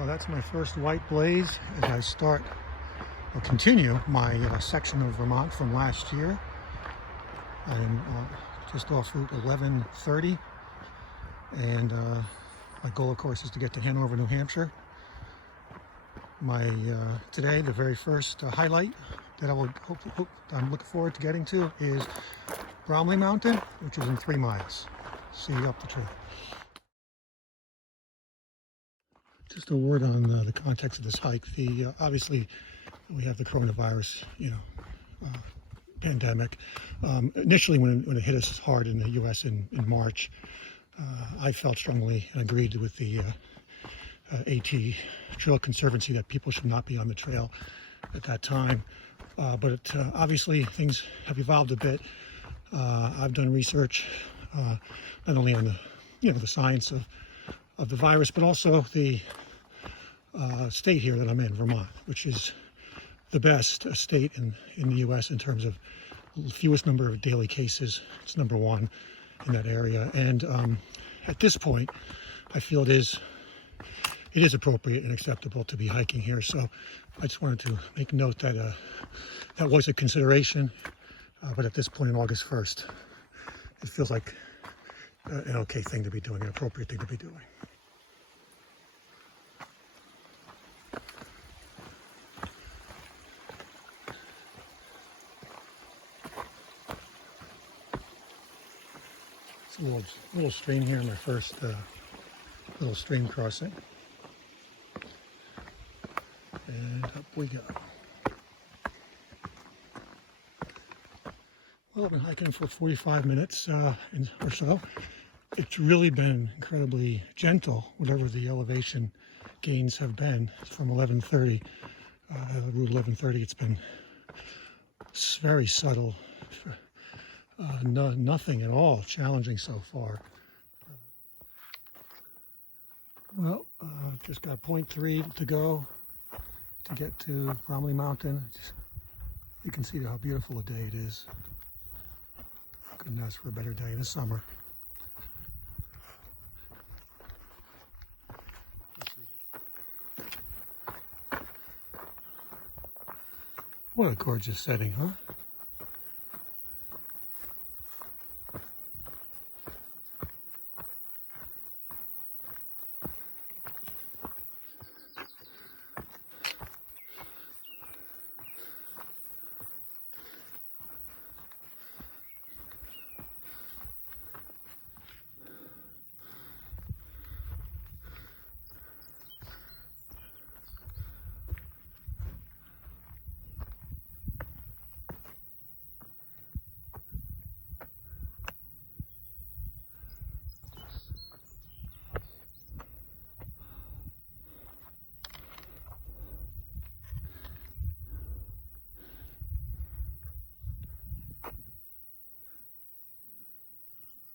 So that's my first white blaze as I start or continue my section of Vermont from last year. I'm just off Route 1130, and my goal, of course, is to get to Hanover, New Hampshire. Today, the very first highlight that I'm looking forward to getting to is Bromley Mountain, which is in 3 miles. See you up the trail. Just a word on the context of this hike. Obviously, we have the coronavirus, pandemic. Initially, when it hit us hard in the U.S. in March, I felt strongly and agreed with the AT Trail Conservancy that people should not be on the trail at that time. But obviously, things have evolved a bit. I've done research not only on the science of the virus, but also the state here that I'm in, Vermont, which is the best state in the U.S. in terms of fewest number of daily cases. It's number 1 in that area, and at this point, I feel it is appropriate and acceptable to be hiking here. So I just wanted to make note that that was a consideration, but at this point in August 1st, it feels like an okay thing to be doing, an appropriate thing to be doing. It's a little stream here, my first little stream crossing. And up we go. Well, I've been hiking for 45 minutes or so. It's really been incredibly gentle, whatever the elevation gains have been from 1130, Route 1130. It's been very subtle, nothing at all challenging so far. Well, just got 0.3 to go to get to Bromley Mountain. You can see how beautiful a day it is. Couldn't ask for a better day in the summer. What a gorgeous setting, huh?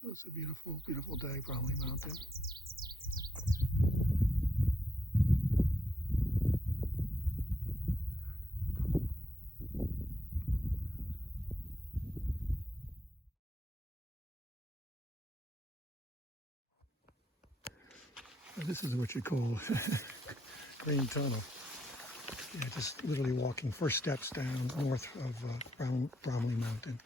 It's a beautiful, beautiful day, Bromley Mountain. This is what you call Green Tunnel. Yeah, just literally walking first steps down north of Bromley Mountain.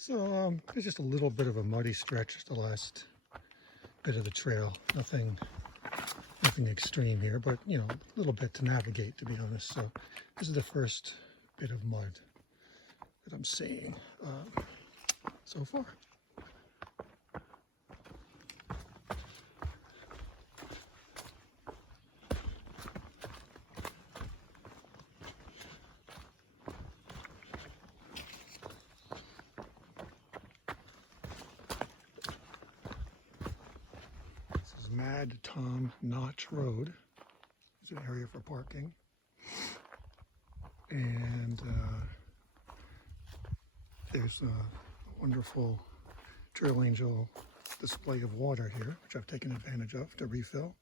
So there's just a little bit of a muddy stretch, the last bit of the trail. Nothing extreme here, but a little bit to navigate, to be honest. So this is the first bit of mud that I'm seeing so far. Mad Tom Notch Road. It's an area for parking. And there's a wonderful trail angel display of water here, which I've taken advantage of to refill.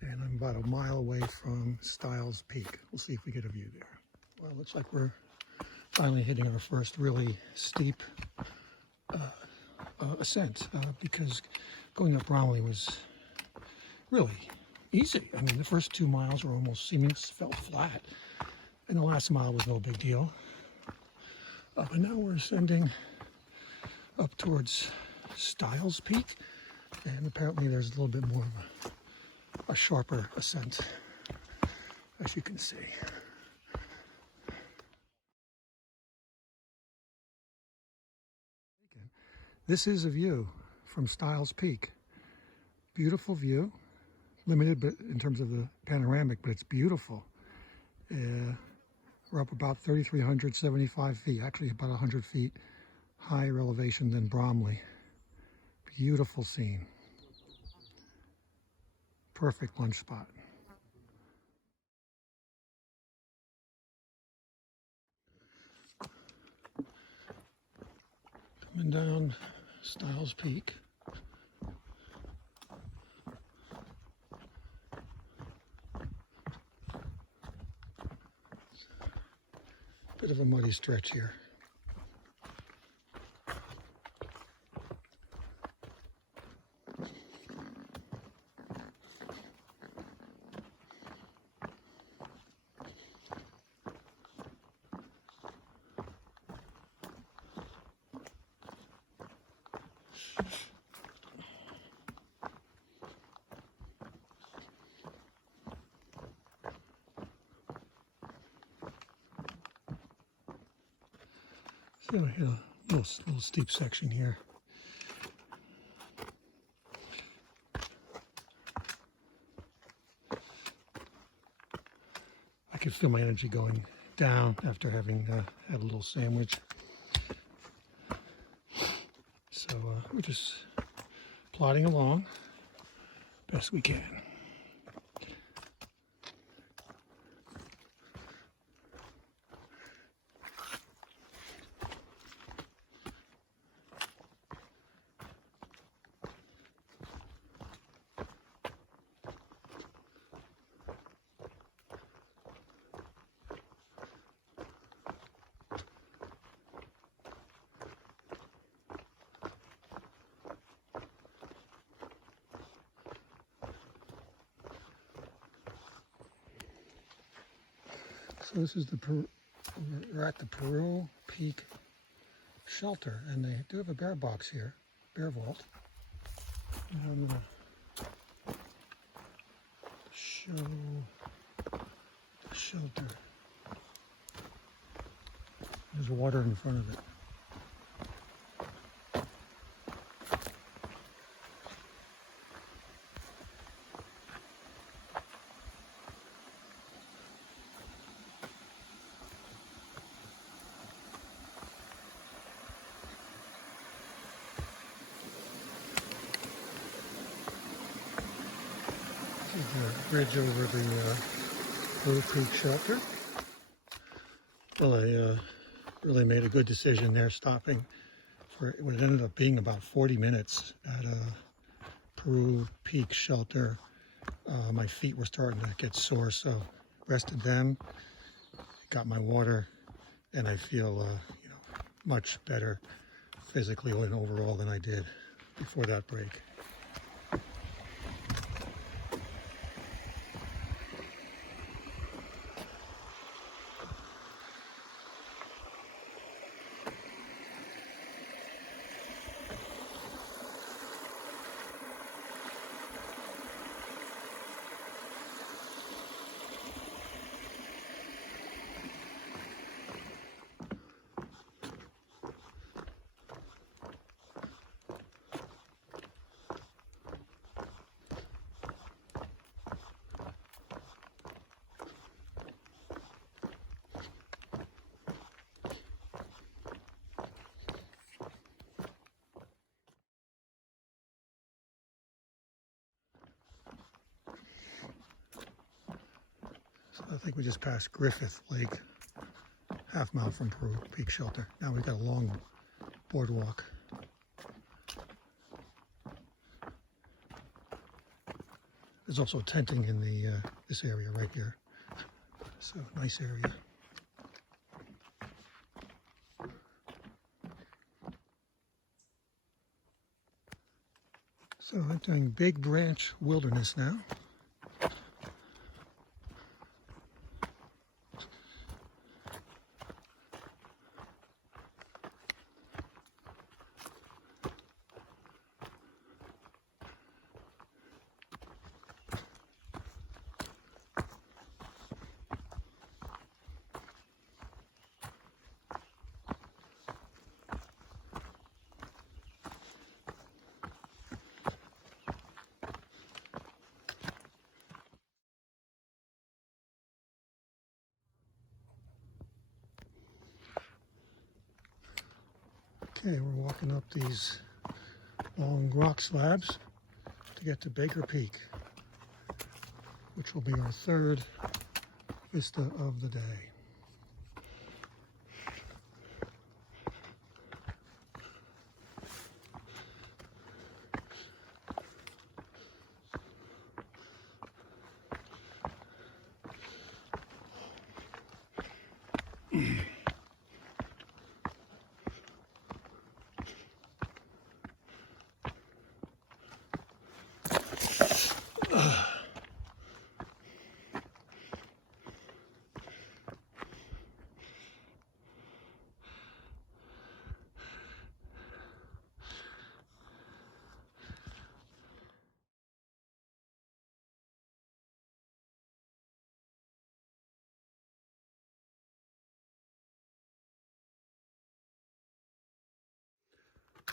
And I'm about a mile away from Stiles Peak. We'll see if we get a view there. Well, it looks like we're finally hitting our first really steep ascent, because going up Bromley was really easy. I mean, the first 2 miles were almost felt flat, and the last mile was no big deal. But now we're ascending up towards Stiles Peak, and apparently there's a little bit more of a sharper ascent, as you can see. This is a view from Stiles Peak. Beautiful view, limited but in terms of the panoramic, but it's beautiful. We're up about 3,375 feet, actually about 100 feet higher elevation than Bromley. Beautiful scene. Perfect lunch spot. Coming down Stiles Peak. Bit of a muddy stretch here. So I hit a little steep section here. I could feel my energy going down after having had a little sandwich. So we're just plodding along best we can. So this is we're at the Peru Peak Shelter, and they do have a bear box here, bear vault. And I'm going to show the shelter. There's water in front of it. The bridge over the Gould Creek Shelter. Well, I really made a good decision there, stopping for what ended up being about 40 minutes at Peru Peak Shelter. My feet were starting to get sore, so rested them, got my water, and I feel much better physically and overall than I did before that break. So I think we just passed Griffith Lake, half-mile from Peru Peak Shelter. Now we've got a long boardwalk. There's also tenting in the this area right here. So nice area. So I'm doing Big Branch Wilderness now. Okay, we're walking up these long rock slabs to get to Baker Peak, which will be our third vista of the day.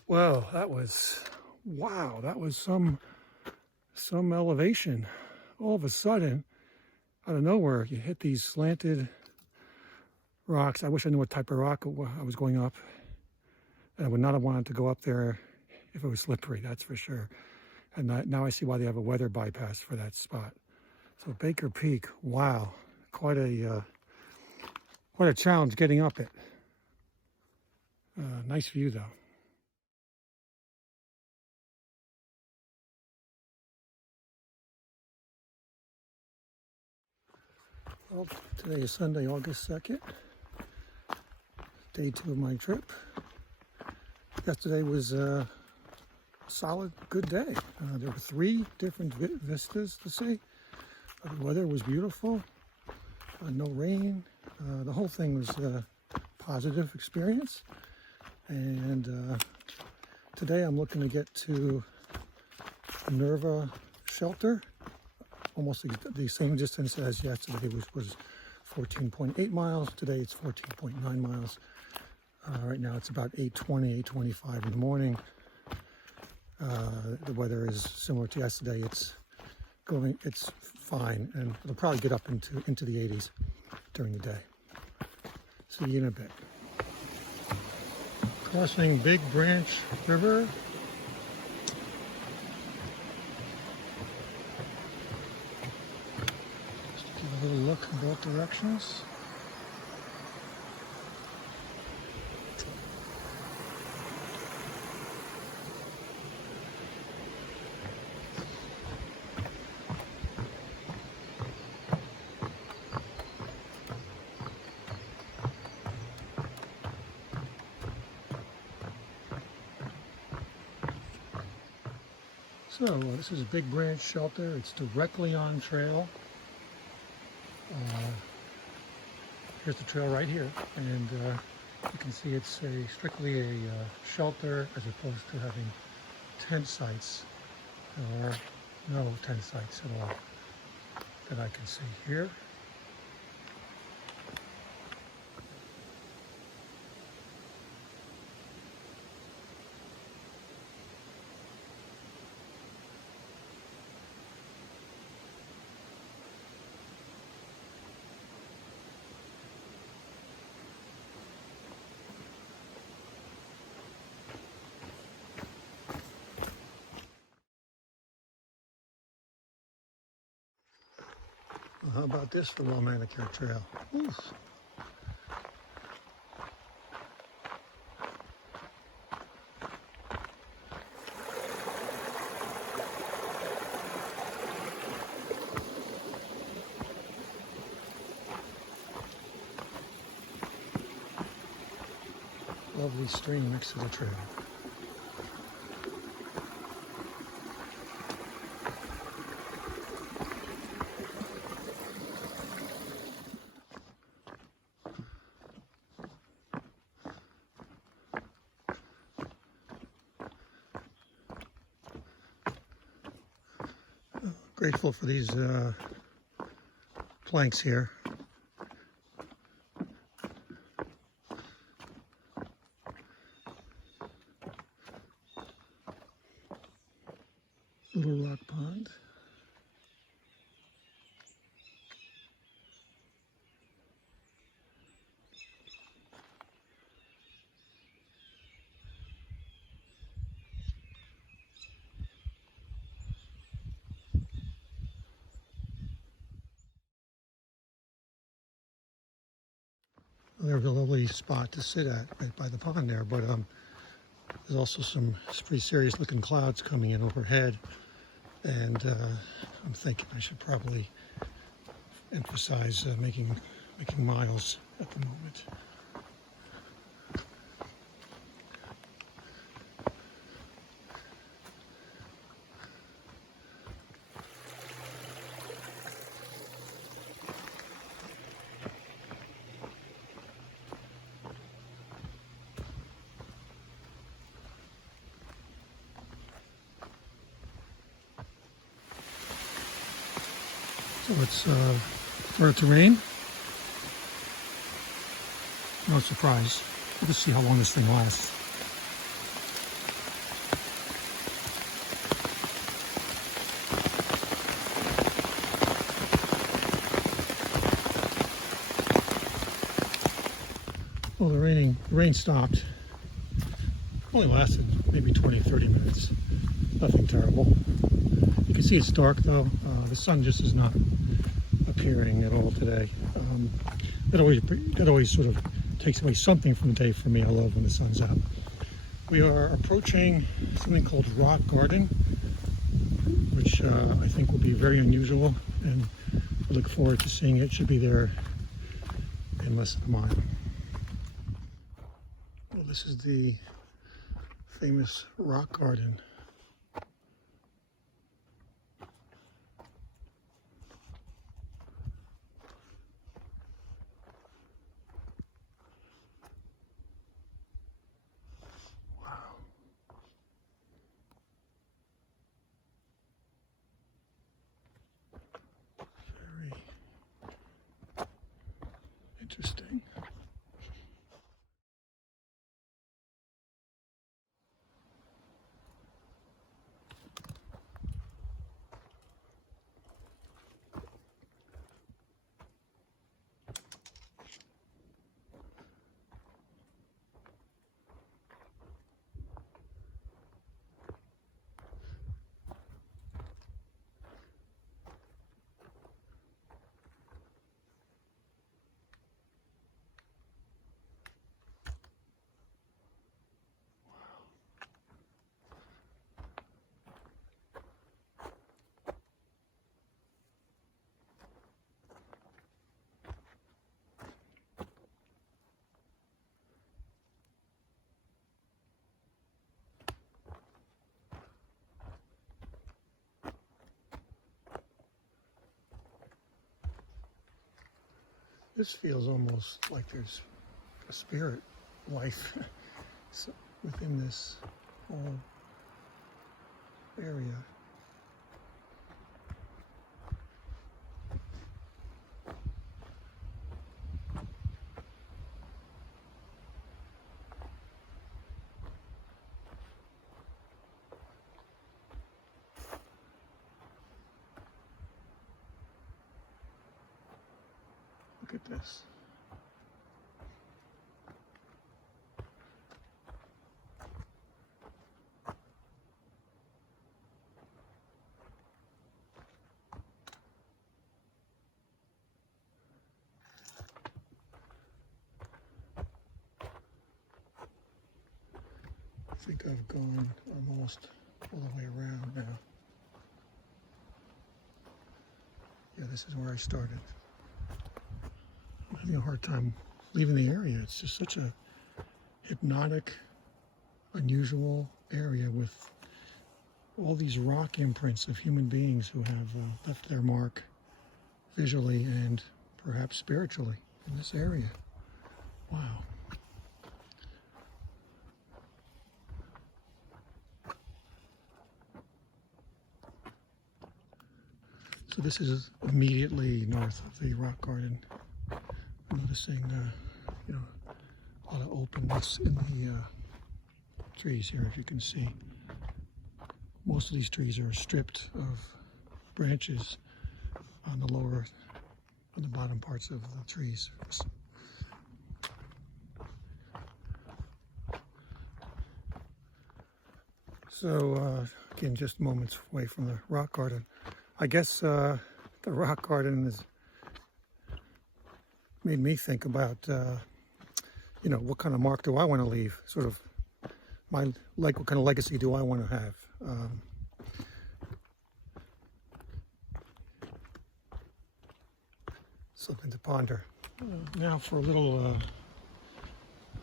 Well, that was, wow, that was some elevation. All of a sudden, out of nowhere, you hit these slanted rocks. I wish I knew what type of rock I was going up. And I would not have wanted to go up there if it was slippery, that's for sure. And now I see why they have a weather bypass for that spot. So Baker Peak, wow, quite a challenge getting up it. Nice view though. Well, today is Sunday, August 2nd, day 2 of my trip. Yesterday was a solid, good day. There were 3 different vistas to see. The weather was beautiful, no rain. The whole thing was a positive experience. And today I'm looking to get to Nerva Shelter. Almost the same distance as yesterday, which was 14.8 miles. Today it's 14.9 miles. Right now it's about 8:20, 8:25 in the morning. The weather is similar to yesterday. It's fine, and it'll probably get up into the 80s during the day. See you in a bit. Crossing Big Branch River. A little look in both directions. So this is a Big Branch Shelter. It's directly on trail. Here's the trail right here, and you can see it's strictly a shelter as opposed to having tent sites. There are no tent sites at all that I can see here. Well, how about this for well-manicured trail? Oof. lovely stream next to the trail. Grateful for these planks here. Little rock pond. There's a lovely spot to sit at right by the pond there, but there's also some pretty serious looking clouds coming in overhead, and I'm thinking I should probably emphasize making miles at the moment. So it's started to rain. No surprise. We'll just see how long this thing lasts. Well, the rain stopped. Only lasted maybe 20-30 minutes. Nothing terrible. You can see it's dark though. The sun just is not appearing at all today. That always sort of takes away something from the day for me. I love when the sun's out. We are approaching something called Rock Garden, which I think will be very unusual, and I look forward to seeing it. It should be there in less than a mile. Well, this is the famous Rock Garden. Interesting. This feels almost like there's a spirit life within this whole area. Look at this. I think I've gone almost all the way around now. Yeah, this is where I started. I'm having a hard time leaving the area. It's just such a hypnotic, unusual area with all these rock imprints of human beings who have left their mark visually and perhaps spiritually in this area. Wow. So this is immediately north of the rock garden. I'm noticing, you know, a lot of openness in the trees here, as you can see. Most of these trees are stripped of branches on the bottom parts of the trees. So, again, just moments away from the rock garden. I guess the rock garden has made me think about, you know, what kind of mark do I want to leave? Sort of, what kind of legacy do I want to have? Something to ponder. Now for a little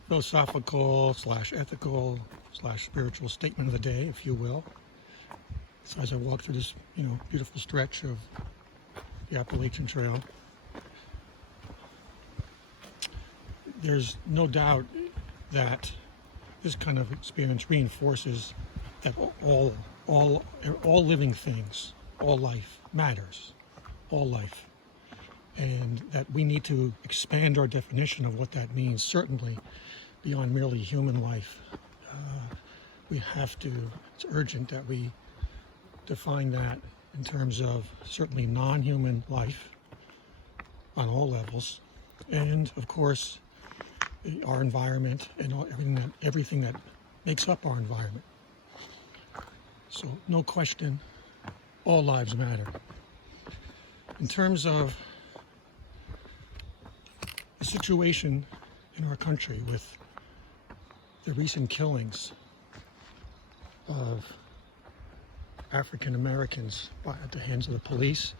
philosophical / ethical / spiritual statement of the day, if you will. So as I walk through this, you know, beautiful stretch of the Appalachian Trail, there's no doubt that this kind of experience reinforces that all living things, all life matters, all life. And that we need to expand our definition of what that means, certainly beyond merely human life. We have to, it's urgent that we define that in terms of certainly non-human life on all levels, and of course our environment and everything that makes up our environment. So no question, all lives matter. In terms of the situation in our country with the recent killings of African Americans at the hands of the police,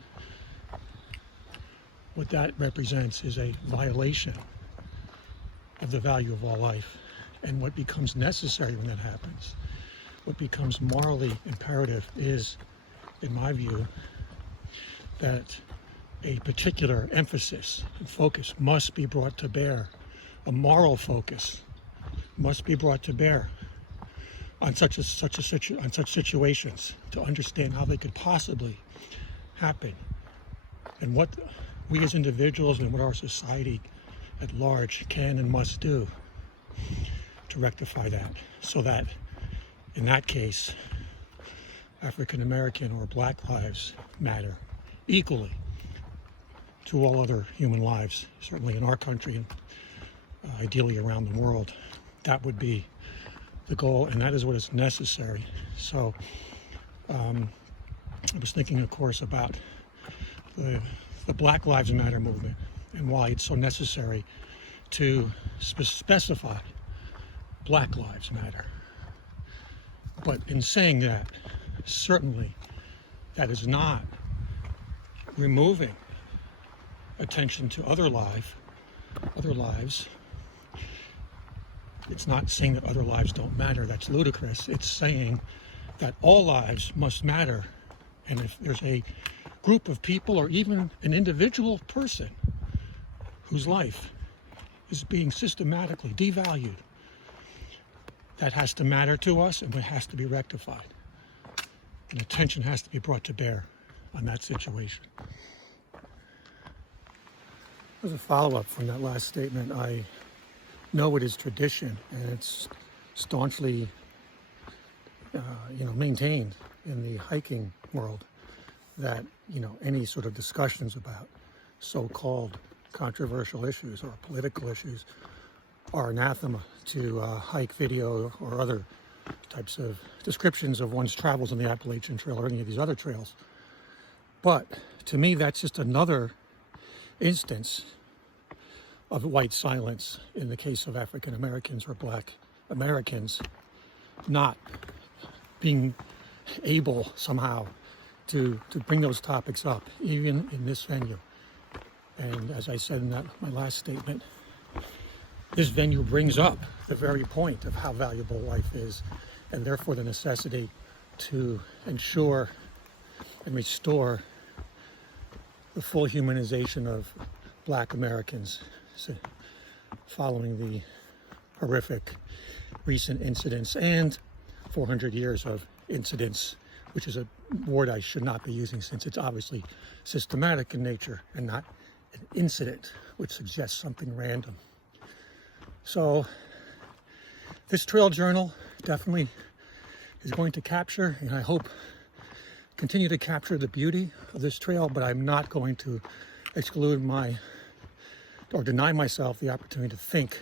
what that represents is a violation of the value of all life. And what becomes necessary when that happens, what becomes morally imperative is, in my view, that a particular emphasis and focus must be brought to bear. A moral focus must be brought to bear on such situations to understand how they could possibly happen, and what we as individuals and what our society at large can and must do to rectify that, so that in that case African American or Black lives matter equally to all other human lives, certainly in our country and ideally around the world. That would be the goal, and that is what is necessary. So I was thinking, of course, about the Black Lives Matter movement and why it's so necessary to specify Black Lives Matter. But in saying that, certainly that is not removing attention to other lives. It's not saying that other lives don't matter. That's ludicrous. It's saying that all lives must matter. And if there's a group of people or even an individual person whose life is being systematically devalued, that has to matter to us, and it has to be rectified. And attention has to be brought to bear on that situation. As a follow-up from that last statement, I know it is tradition, and it's staunchly maintained in the hiking world, that any sort of discussions about so-called controversial issues or political issues are anathema to hike video or other types of descriptions of one's travels on the Appalachian Trail or any of these other trails. But to me, that's just another instance of white silence in the case of African Americans or Black Americans not being able somehow to bring those topics up, even in this venue. And as I said in my last statement, this venue brings up the very point of how valuable life is, and therefore the necessity to ensure and restore the full humanization of Black Americans following the horrific recent incidents and 400 years of incidents, which is a word I should not be using since it's obviously systematic in nature and not an incident, which suggests something random. So this trail journal definitely is going to capture, and I hope continue to capture, the beauty of this trail, but I'm not going to exclude or deny myself the opportunity to think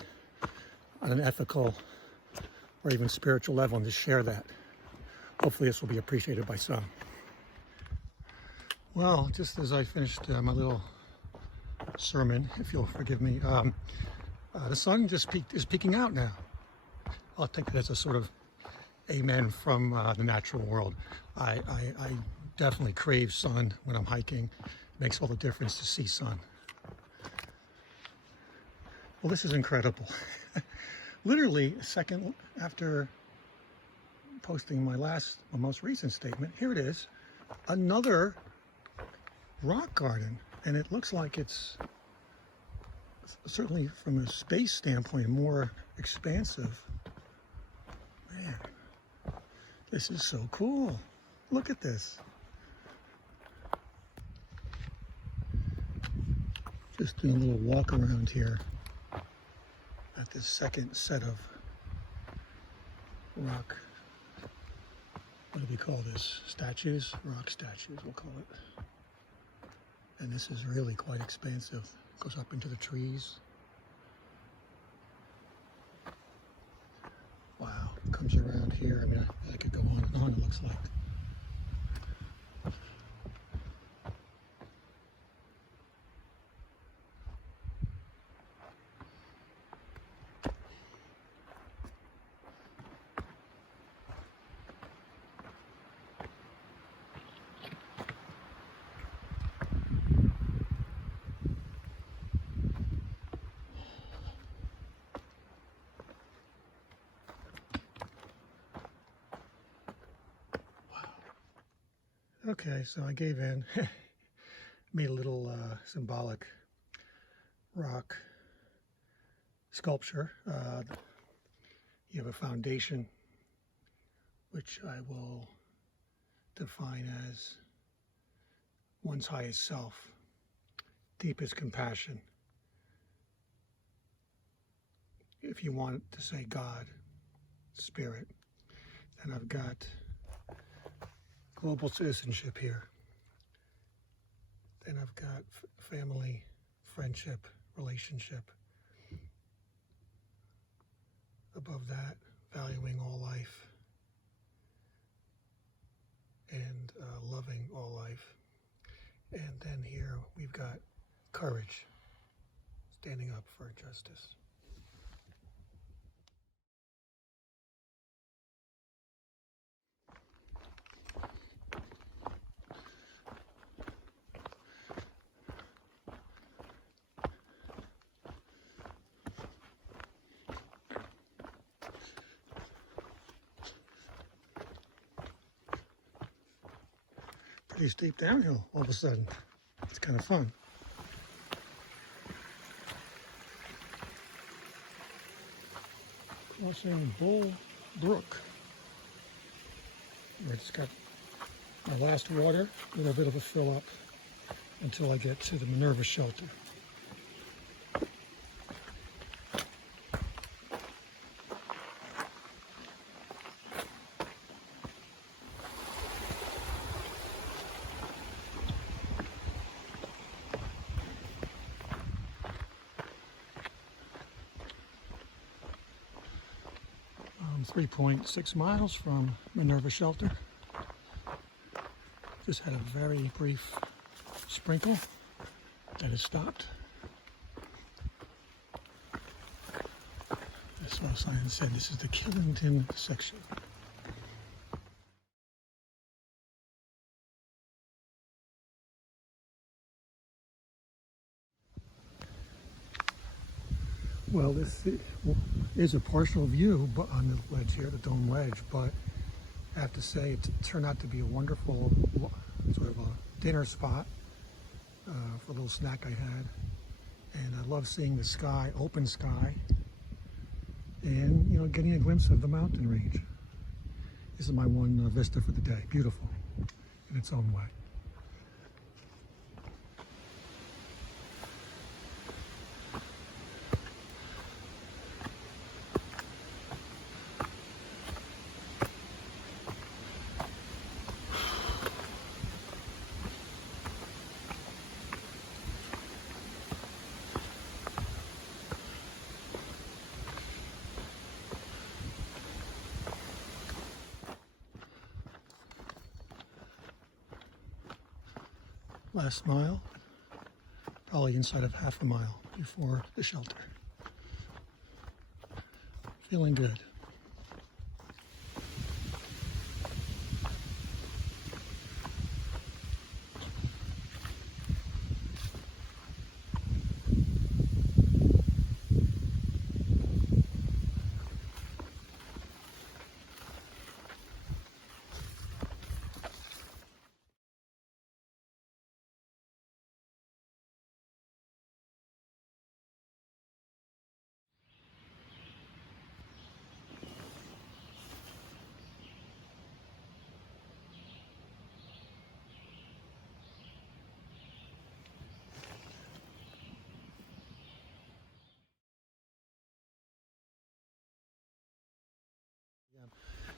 on an ethical or even spiritual level and to share that. Hopefully this will be appreciated by some. Well, just as I finished my little sermon, if you'll forgive me, the sun just is peeking out now. I'll take that as a sort of amen from the natural world. I definitely crave sun when I'm hiking. It makes all the difference to see sun. Well, this is incredible. Literally a second after posting my most recent statement, here it is, another rock garden. And it looks like it's certainly from a space standpoint more expansive. Man, this is so cool. Look at this. Just doing a little walk around here at this second set of rock, what do we call this? Statues? Rock statues, we'll call it. And this is really quite expansive. It goes up into the trees. Wow, it comes around here. I mean, I could go on and on, it looks like. Okay, so I gave in, made a little symbolic rock sculpture. You have a foundation, which I will define as one's highest self, deepest compassion. If you want to say God, Spirit, then I've got global citizenship here. Then I've got family, friendship, relationship. Above that, valuing all life and loving all life. And then here we've got courage, standing up for justice. Pretty steep downhill all of a sudden. It's kind of fun. Crossing Gould Brook. I just got my last water, a little bit of a fill up until I get to the Minerva shelter. I'm 3.6 miles from Minerva shelter. Just had a very brief sprinkle that has stopped. The soil science said this is the Killington section. Well, this is a partial view but on the ledge here, the dome ledge, but I have to say it turned out to be a wonderful sort of a dinner spot for a little snack I had. And I love seeing the sky, open sky, and getting a glimpse of the mountain range. This is my one vista for the day. Beautiful in its own way. Last mile, probably inside of half a mile before the shelter. Feeling good.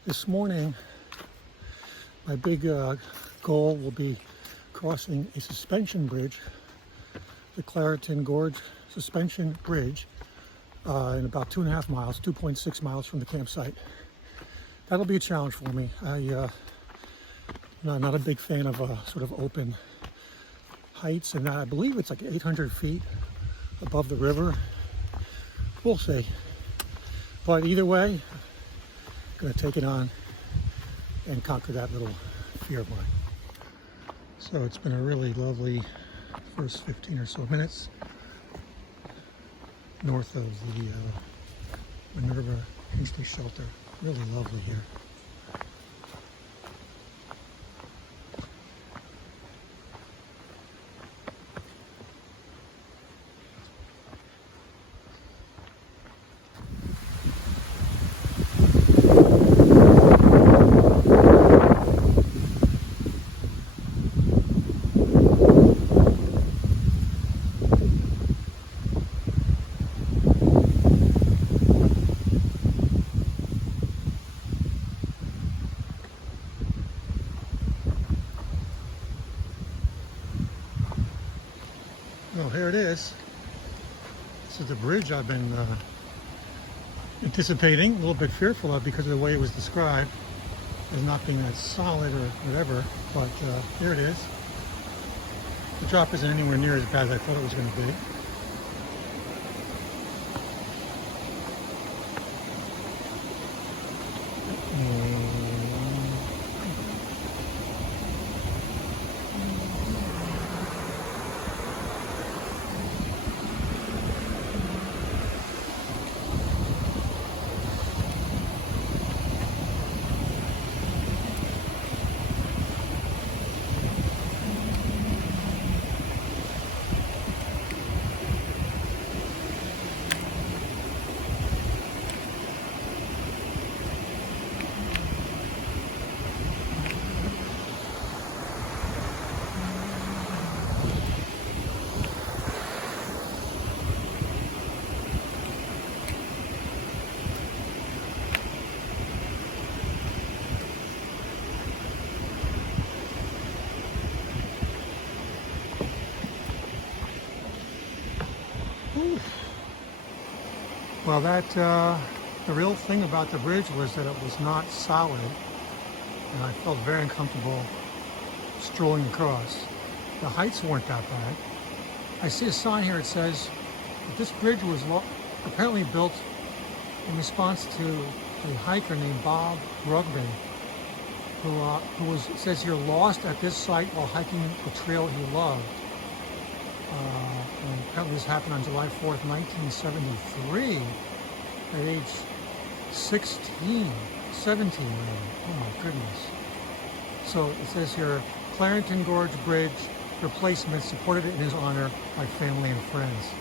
This morning, my big goal will be crossing a suspension bridge, the Clarendon Gorge suspension bridge, in about 2.5 miles, 2.6 miles from the campsite. That'll be a challenge for me. I'm not a big fan of sort of open heights, and I believe it's like 800 feet above the river. We'll see. But either way, going to take it on and conquer that little fear of mine. So it's been a really lovely first 15 or so minutes north of the Minerva Hinchley shelter. Really lovely here. Well, here it is. This is the bridge I've been anticipating, a little bit fearful of because of the way it was described as not being that solid or whatever, but here it is. The drop isn't anywhere near as bad as I thought it was going to be. Well, the real thing about the bridge was that it was not solid, and I felt very uncomfortable strolling across. The heights weren't that bad. I see a sign here that says that this bridge was apparently built in response to a hiker named Bob Bromley, who it says here, lost at this site while hiking the trail he loved. Apparently this happened on July 4th, 1973, at age 16, 17 really. Oh my goodness. So it says here, Clarendon Gorge Bridge replacement supported in his honor by family and friends.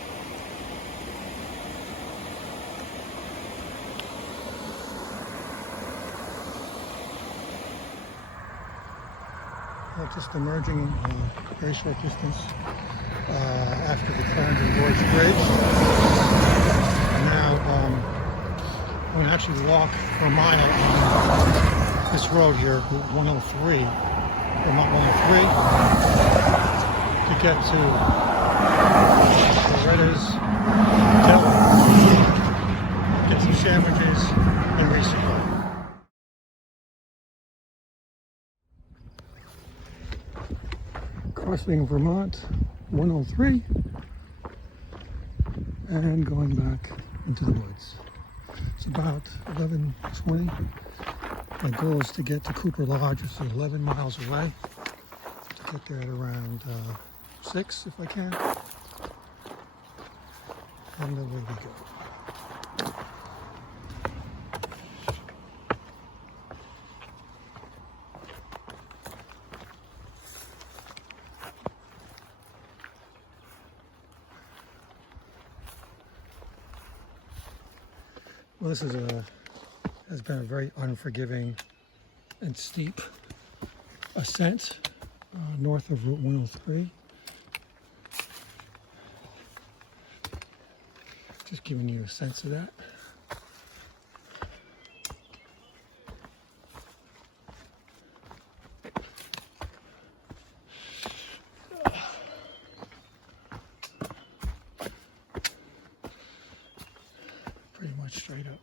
Well, just emerging a very short distance after the Clarendon Gorge Bridge. And now I'm going to actually walk for a mile on this road here, Route 103, Vermont 103, to get to Loretta's Deli, get some sandwiches and resupply. Crossing Vermont 103 and going back into the woods. It's about 11:20. My goal is to get to Cooper Lodge, which is 11 miles away. To get there at around 6 if I can. And away we go. Well, this has been a very unforgiving and steep ascent north of Route 103. Just giving you a sense of that. Pretty much straight up.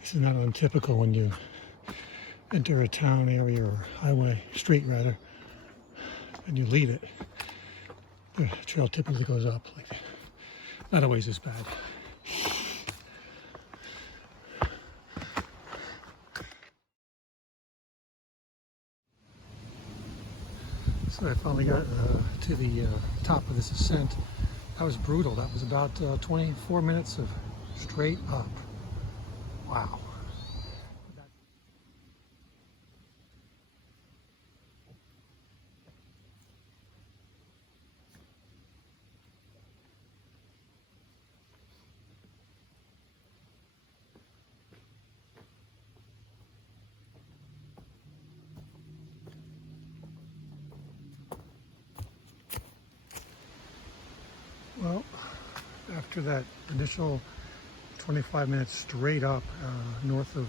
This is not untypical when you enter a town area or highway, street rather, and you leave it. The trail typically goes up like that. Not always as bad. So I finally got to the top of this ascent. That was brutal. That was about 24 minutes of straight up. Wow. Well, after that initial 25 minutes straight up north of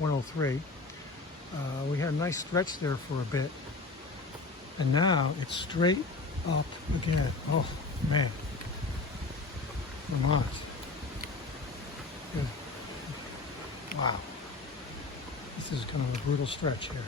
103, we had a nice stretch there for a bit, and now it's straight up again. Oh man, Vermont. Wow, this is kind of a brutal stretch here.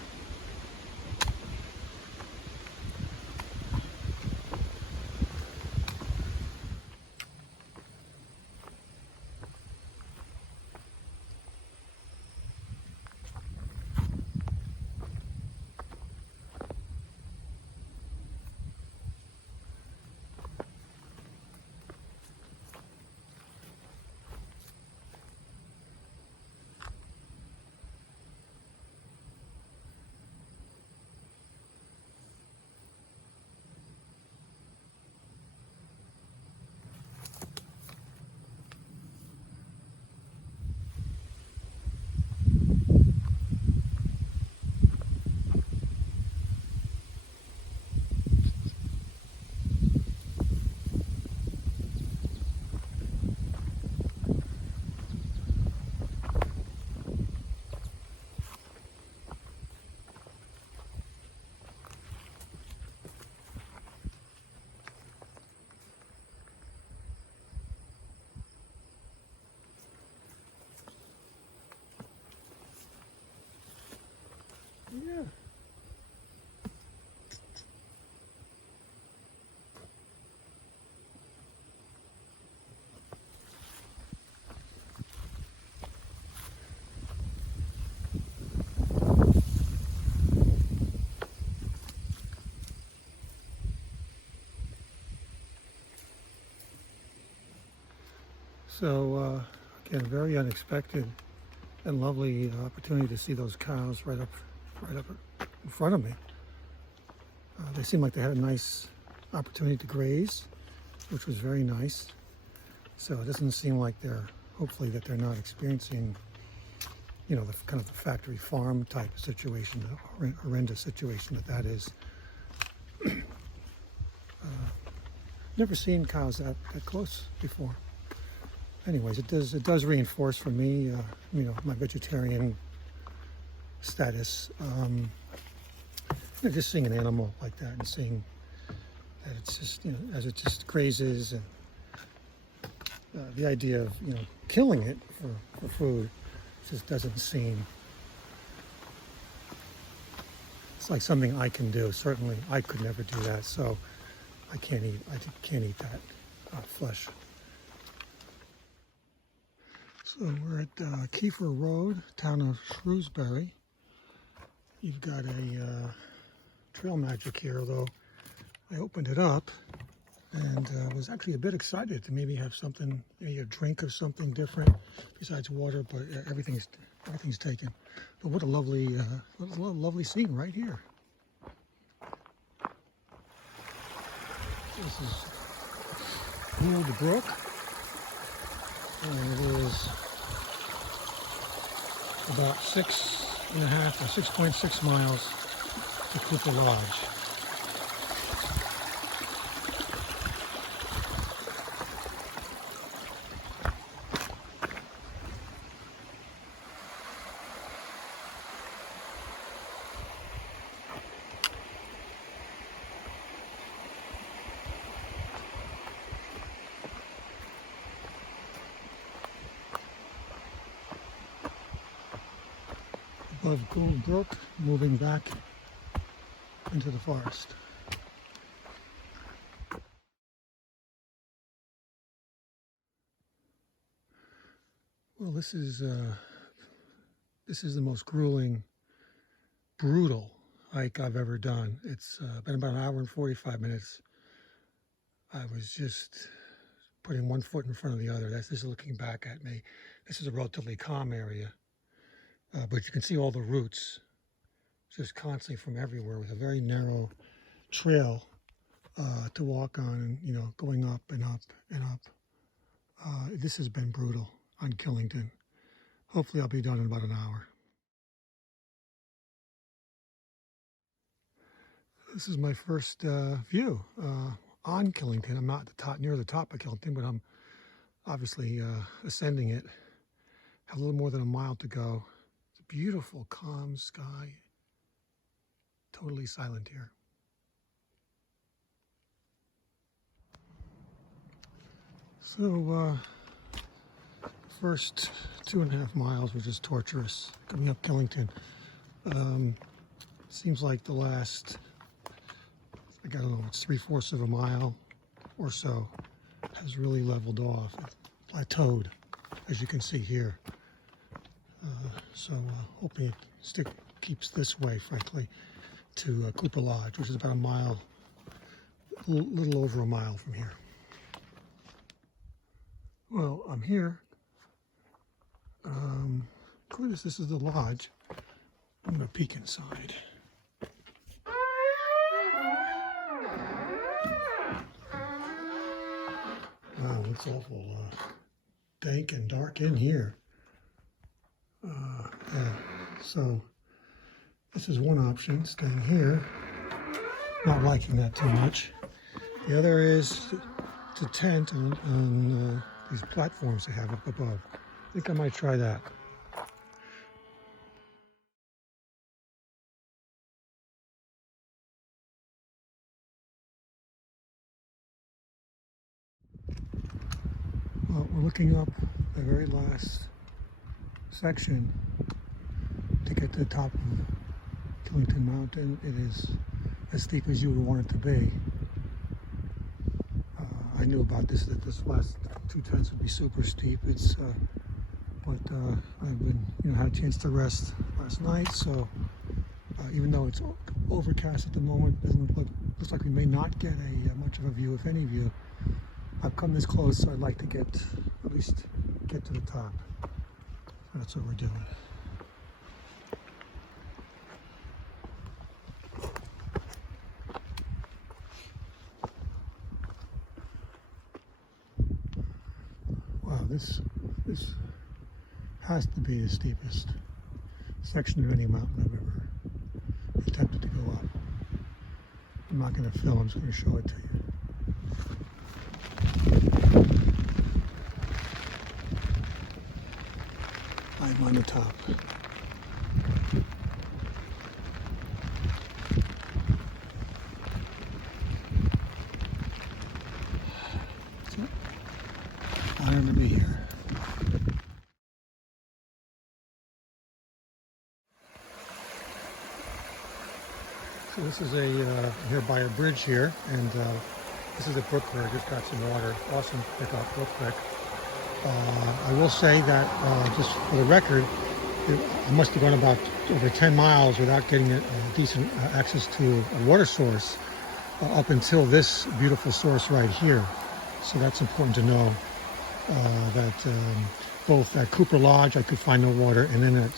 So again, very unexpected and lovely opportunity to see those cows right up in front of me. They seemed like they had a nice opportunity to graze, which was very nice. So it doesn't seem like hopefully that they're not experiencing, you know, the kind of the factory farm type of situation, the horrendous situation that is. Never seen cows that close before. Anyways, it does reinforce for me, you know, my vegetarian status. You know, just seeing an animal like that and seeing that it's just, you know, as it just grazes, and the idea of, you know, killing it for food just doesn't seem. It's like something I can do. Certainly, I could never do that. So I can't eat that flesh. So we're at Kiefer Road, town of Shrewsbury. You've got a trail magic here, although I opened it up and was actually a bit excited to maybe have something, maybe a drink of something different besides water, but everything's taken. But what a lovely scene right here. This is Gould Brook, and it is about 6.5 or 6.6 miles to Cooper Lodge. Above Gould Brook, moving back into the forest. Well, this is the most grueling, brutal hike I've ever done. It's been about an hour and 45 minutes. I was just putting one foot in front of the other. This is looking back at me. This is a relatively calm area. But you can see all the roots just constantly from everywhere, with a very narrow trail to walk on, and, you know, going up and up and up. This has been brutal on Killington. Hopefully I'll be done in about an hour. This is my first view on Killington. I'm not near the top of Killington, but I'm obviously ascending it. Have a little more than a mile to go. Beautiful, calm sky. Totally silent here. So, first 2.5 miles were just torturous coming up Killington. Seems like the last, I don't know, it's 3/4 of a mile or so has really leveled off. It plateaued, as you can see here. So hoping it keeps this way, frankly, to Cooper Lodge, which is about a mile, a little over a mile from here. Well, I'm here. This is the lodge. I'm going to peek inside. Wow, it's awful dank and dark in here. Yeah, so this is one option, staying here. Not liking that too much. The other is to tent on these platforms they have up above. I think I might try that. Well, we're looking up the very last section to get to the top of Killington Mountain. It is as steep as you would want it to be. I knew about this, that this last 2 tents would be super steep. But I've been, had a chance to rest last night, so even though it's overcast at the moment, looks like we may not get much of a view, if any view. I've come this close, so I'd like to get at least least get to the top. So that's what we're doing. Wow, this has to be the steepest section of any mountain I've ever attempted to go up. I'm not going to film, I'm just going to show it to you. I'm on the top. It's an honor to be here. So this is here by a bridge here, and this is a brook where I just got some water. Awesome pickup real quick. I will say that, just for the record, I must have gone about over 10 miles without getting a decent access to a water source up until this beautiful source right here. So that's important to know, that both at Cooper Lodge I could find no water, and then at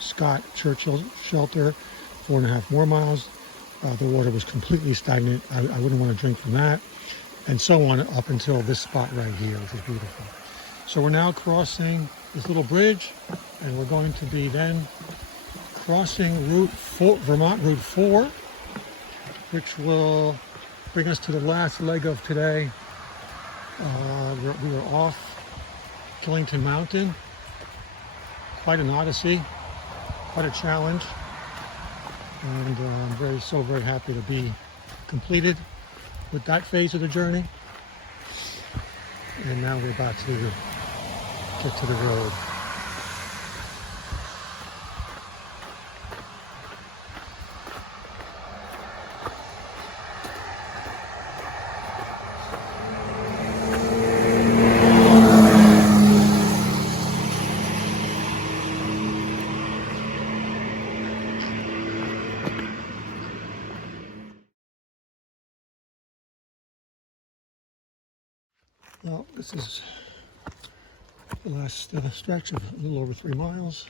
Scott Churchill Shelter, 4.5 more miles, the water was completely stagnant. I wouldn't want to drink from that, and so on up until this spot right here, which is beautiful. So we're now crossing this little bridge, and we're going to be then crossing Vermont Route 4, which will bring us to the last leg of today. We were off Killington Mountain. Quite an odyssey, quite a challenge, and I'm very happy to be completed with that phase of the journey. And now we're about to get to the road. Well, this is the last stretch of a little over 3 miles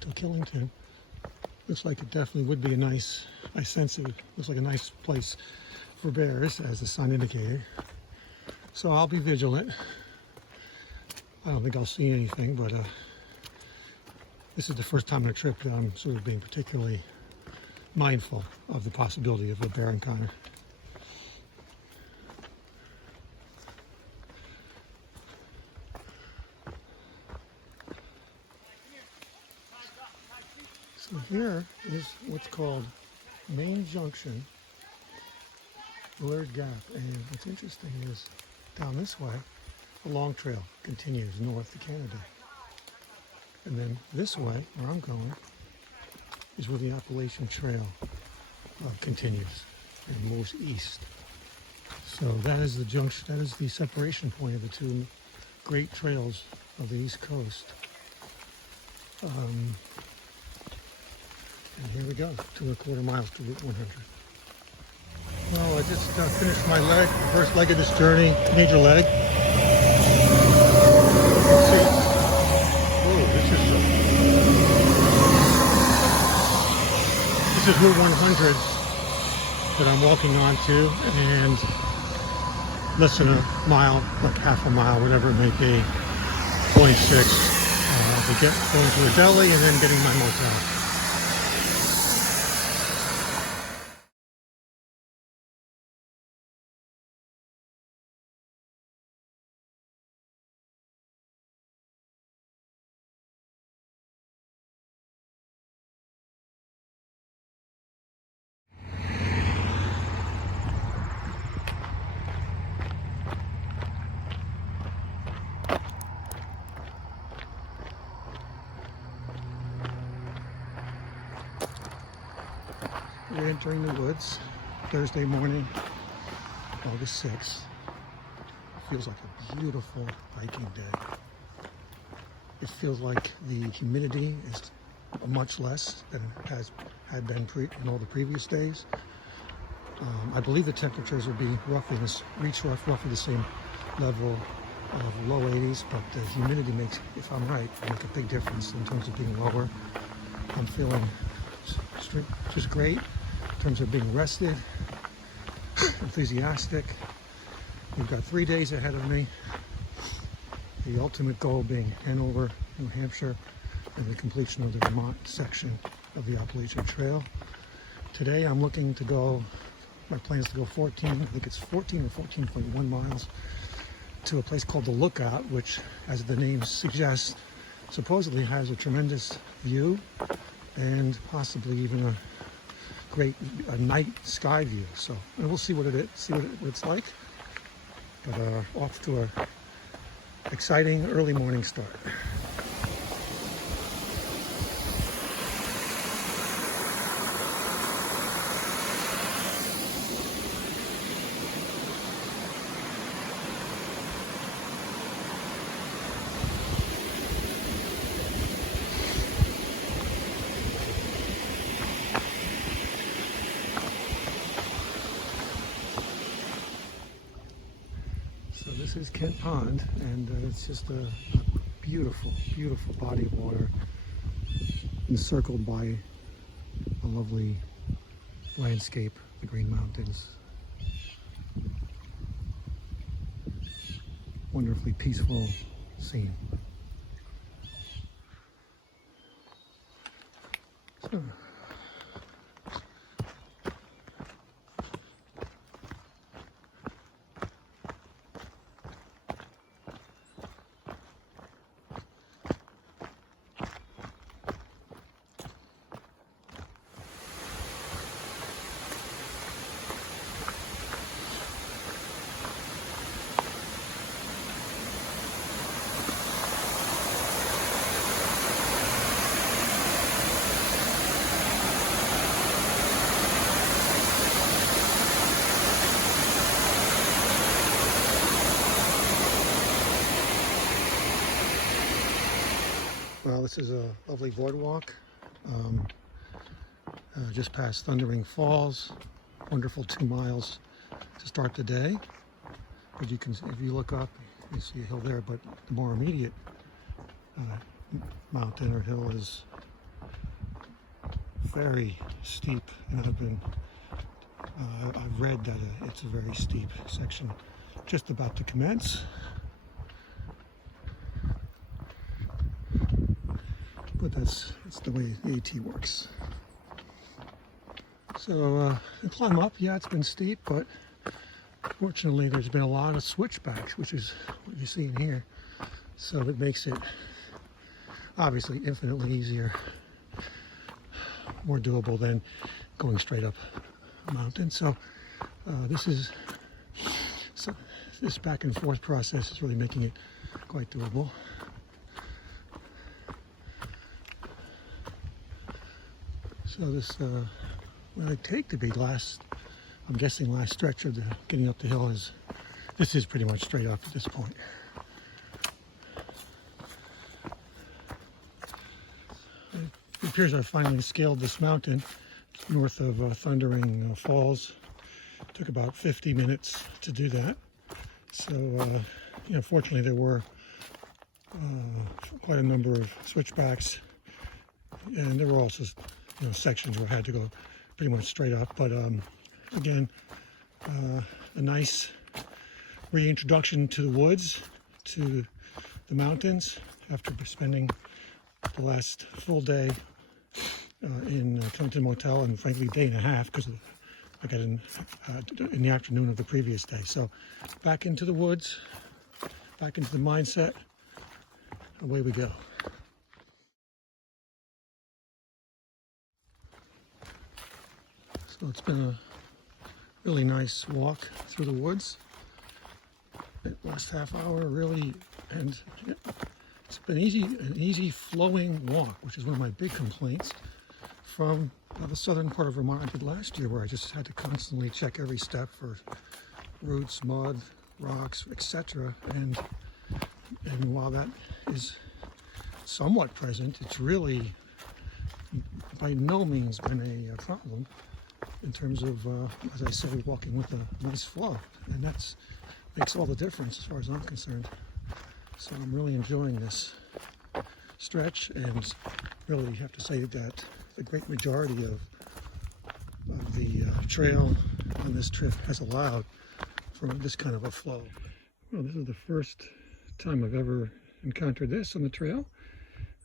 to Killington. Looks like it definitely would be a nice, I sense it looks like a nice place for bears, as the sun indicated. So I'll be vigilant. I don't think I'll see anything, but this is the first time on a trip that I'm sort of being particularly mindful of the possibility of a bear encounter. So here is what's called MAINE Junction, Willard Gap, and what's interesting is down this way, the long trail continues north to Canada. And then this way, where I'm going, is where the Appalachian Trail continues and moves east. So that is the junction, that is the separation point of the two great trails of the East Coast. And here we go, 2.25 miles to Route 100. Well, I just finished my leg, the first leg of this journey, major leg. Let's see. Whoa, this is Route 100 that I'm walking onto, and less than a mile, like half a mile, whatever it may be, 0.6, to get going to a deli and then getting my motel. We're entering the woods, Thursday morning, August 6th. Feels like a beautiful hiking day. It feels like the humidity is much less than it had been in all the previous days. I believe the temperatures will be roughly the same level low 80s, but the humidity makes, if I'm right, make a big difference in terms of being lower. I'm feeling just great in terms of being rested, enthusiastic. We've got 3 days ahead of me. The ultimate goal being Hanover, New Hampshire, and the completion of the Vermont section of the Appalachian Trail. Today I'm looking to go, my plan is to go 14, I think it's 14 or 14.1 miles to a place called the Lookout, which, as the name suggests, supposedly has a tremendous view and possibly even a great night sky view. So we'll see what it is, see what it's like. But off to a exciting early morning start. So this is Kent Pond, and it's just a beautiful, beautiful body of water encircled by a lovely landscape, the Green Mountains. Wonderfully peaceful scene. So, well, this is a lovely boardwalk, just past Thundering Falls. Wonderful 2 miles to start the day. But you can, if you look up, you see a hill there, but the more immediate mountain or hill is very steep, and I've read that it's a very steep section just about to commence. But that's the way the AT works. So the climb up, yeah, it's been steep, but fortunately there's been a lot of switchbacks, which is what you see in here. So it makes it obviously infinitely easier, more doable than going straight up a mountain. So this back and forth process is really making it quite doable. So this, what I take to be I'm guessing last stretch of the getting up the hill this is pretty much straight up at this point. It appears I've finally scaled this mountain north of Thundering Falls. It took about 50 minutes to do that. So, you know, fortunately there were quite a number of switchbacks, and there were also sections where I had to go pretty much straight up, but again, a nice reintroduction to the woods, to the mountains, after spending the last full day in Killington Motel, and frankly day and a half because I got in the afternoon of the previous day. So back into the woods, back into the mindset, away we go. So it's been a really nice walk through the woods. The last half hour really, and it's been an easy flowing walk, which is one of my big complaints from the southern part of Vermont I did last year, where I just had to constantly check every step for roots, mud, rocks, etc. And while that is somewhat present, it's really by no means been a problem in terms of, as I said, walking with a nice flow, and that makes all the difference as far as I'm concerned. So I'm really enjoying this stretch, and really have to say that the great majority of the trail on this trip has allowed for this kind of a flow. Well, this is the first time I've ever encountered this on the trail.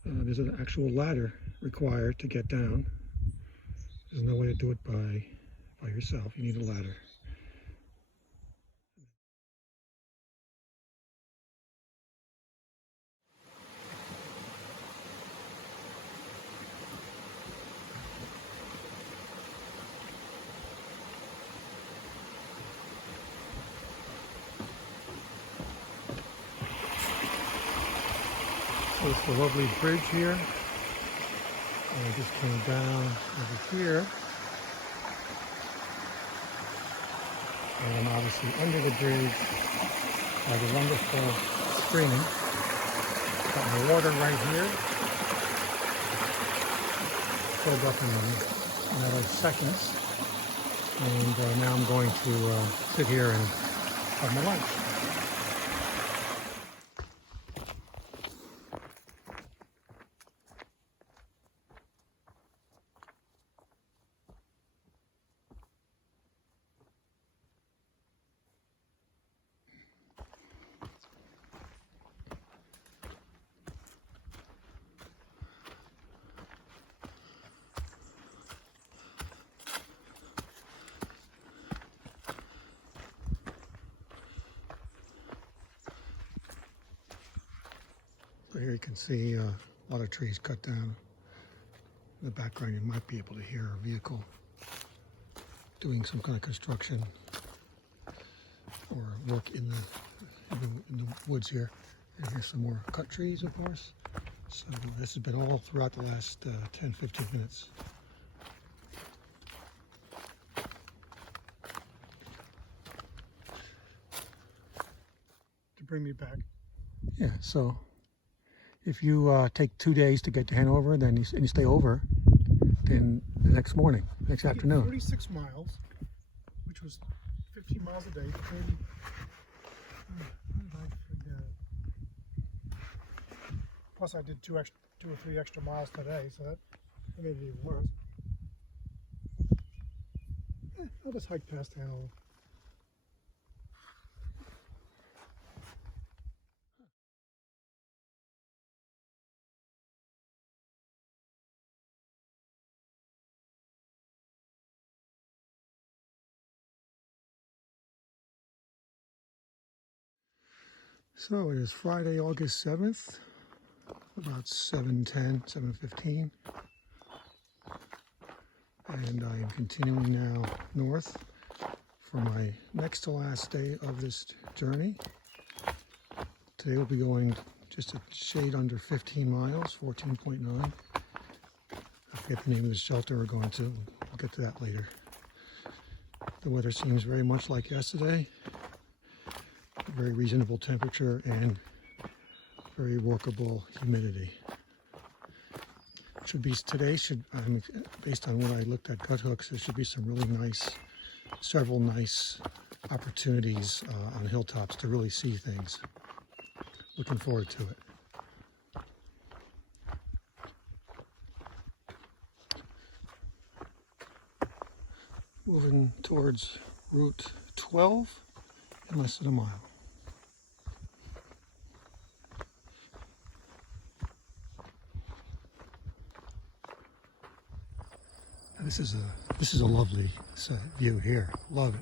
There's an actual ladder required to get down. There's no way to do it by yourself. You need a ladder. So it's the lovely bridge here. And I just came down over here. And obviously under the bridge are the wonderful stream. Got my water right here. Filled up in a matter of seconds. And now I'm going to sit here and have my lunch. So here you can see a lot of trees cut down. In the background you might be able to hear a vehicle doing some kind of construction or work in the woods here. And here's some more cut trees, of course. So this has been all throughout the last 10-15 minutes. To bring me back. Yeah, so if you take 2 days to get to Hanover, then you stay over, then the next morning, next afternoon. 46 miles, which was 15 miles a day, 30. How did I forget? Plus, I did 2 or 3 extra miles today, so that made it even worse. I'll just hike past Hanover. So it is Friday, August 7th, about 7:10, 7:15. And I am continuing now north for my next to last day of this journey. Today we'll be going just a shade under 15 miles, 14.9. I forget the name of the shelter we're going to. We'll get to that later. The weather seems very much like yesterday. Very reasonable temperature and very workable humidity. Based on what I looked at gut hooks, there should be some really nice, several nice opportunities on hilltops to really see things. Looking forward to it. Moving towards Route 12 in less than a mile. This is a lovely view here. Love it.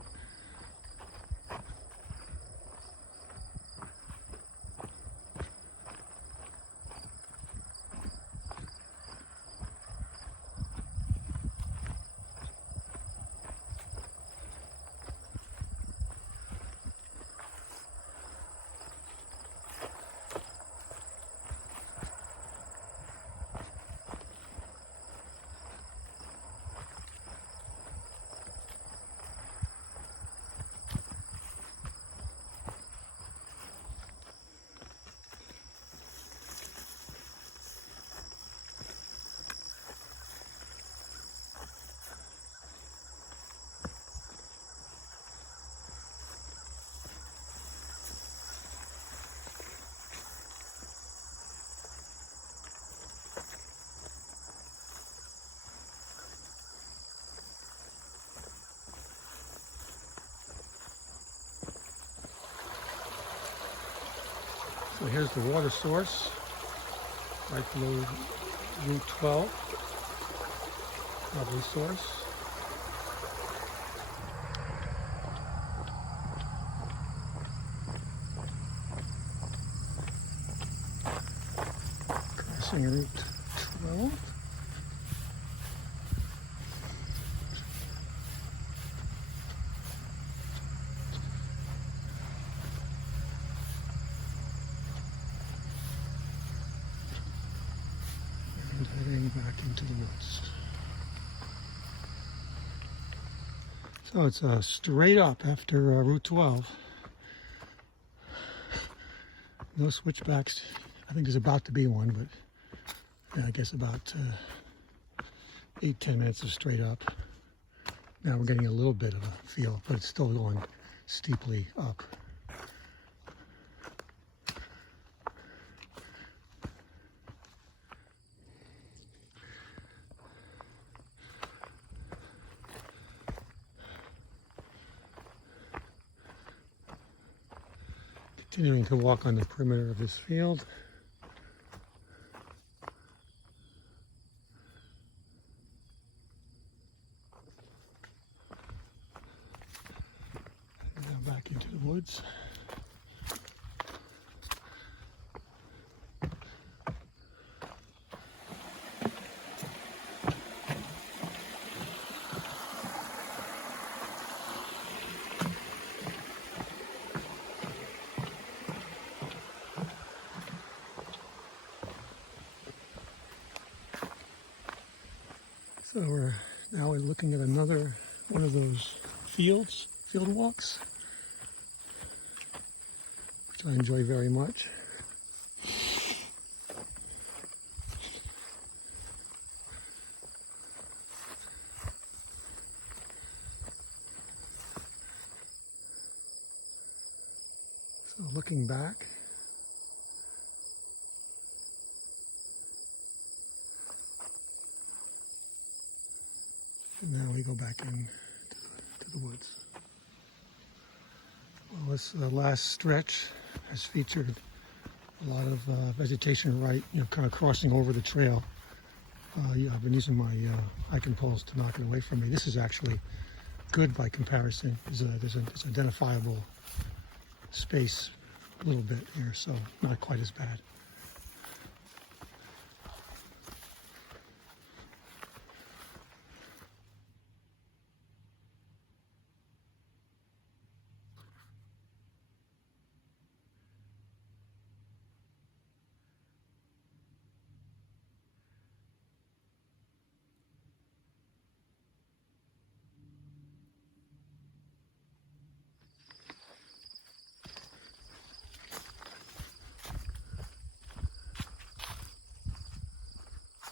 So here's the water source, right below Route 12. Lovely source. Crossing Route 12. And heading back into the woods. So it's straight up after Route 12. No switchbacks. I think there's about to be one, but yeah, I guess about 8-10 minutes of straight up. Now we're getting a little bit of a feel, but it's still going steeply up. Continuing to walk on the perimeter of this field. And now back into the woods. So we're now looking at another one of those field walks, which I enjoy very much. So looking back, and now we go back in to the woods. Well, this last stretch has featured a lot of vegetation right, kind of crossing over the trail. Yeah, I've been using my hiking poles to knock it away from me. This is actually good by comparison. There's identifiable space a little bit here, so not quite as bad.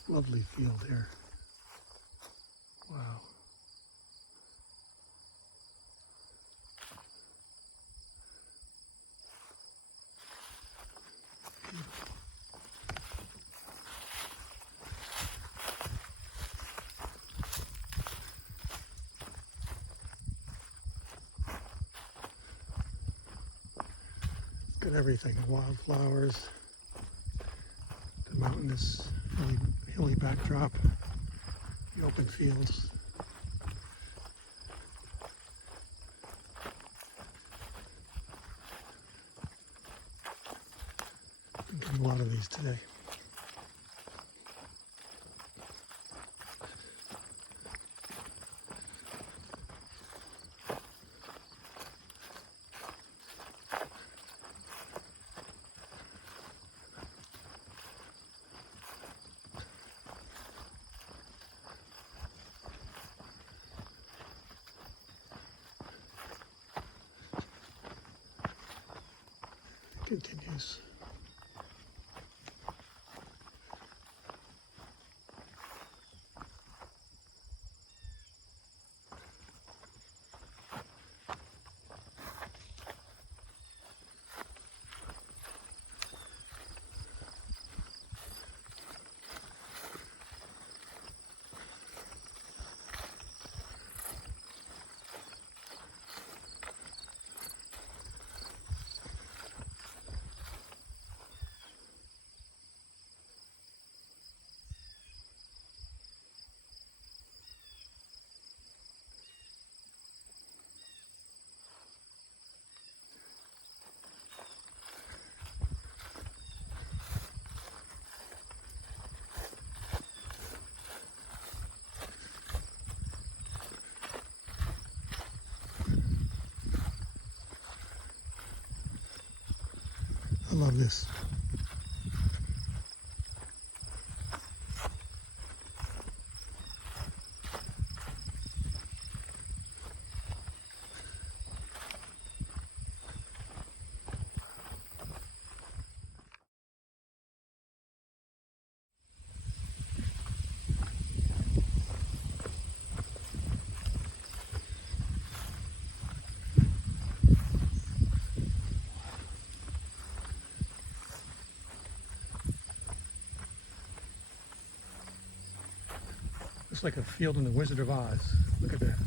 Lovely field here. Wow. Got everything, wildflowers, the mountainous, hilly backdrop, the open fields. Got a lot of these today. Continues. I love this. It's like a field in the Wizard of Oz. Look at that.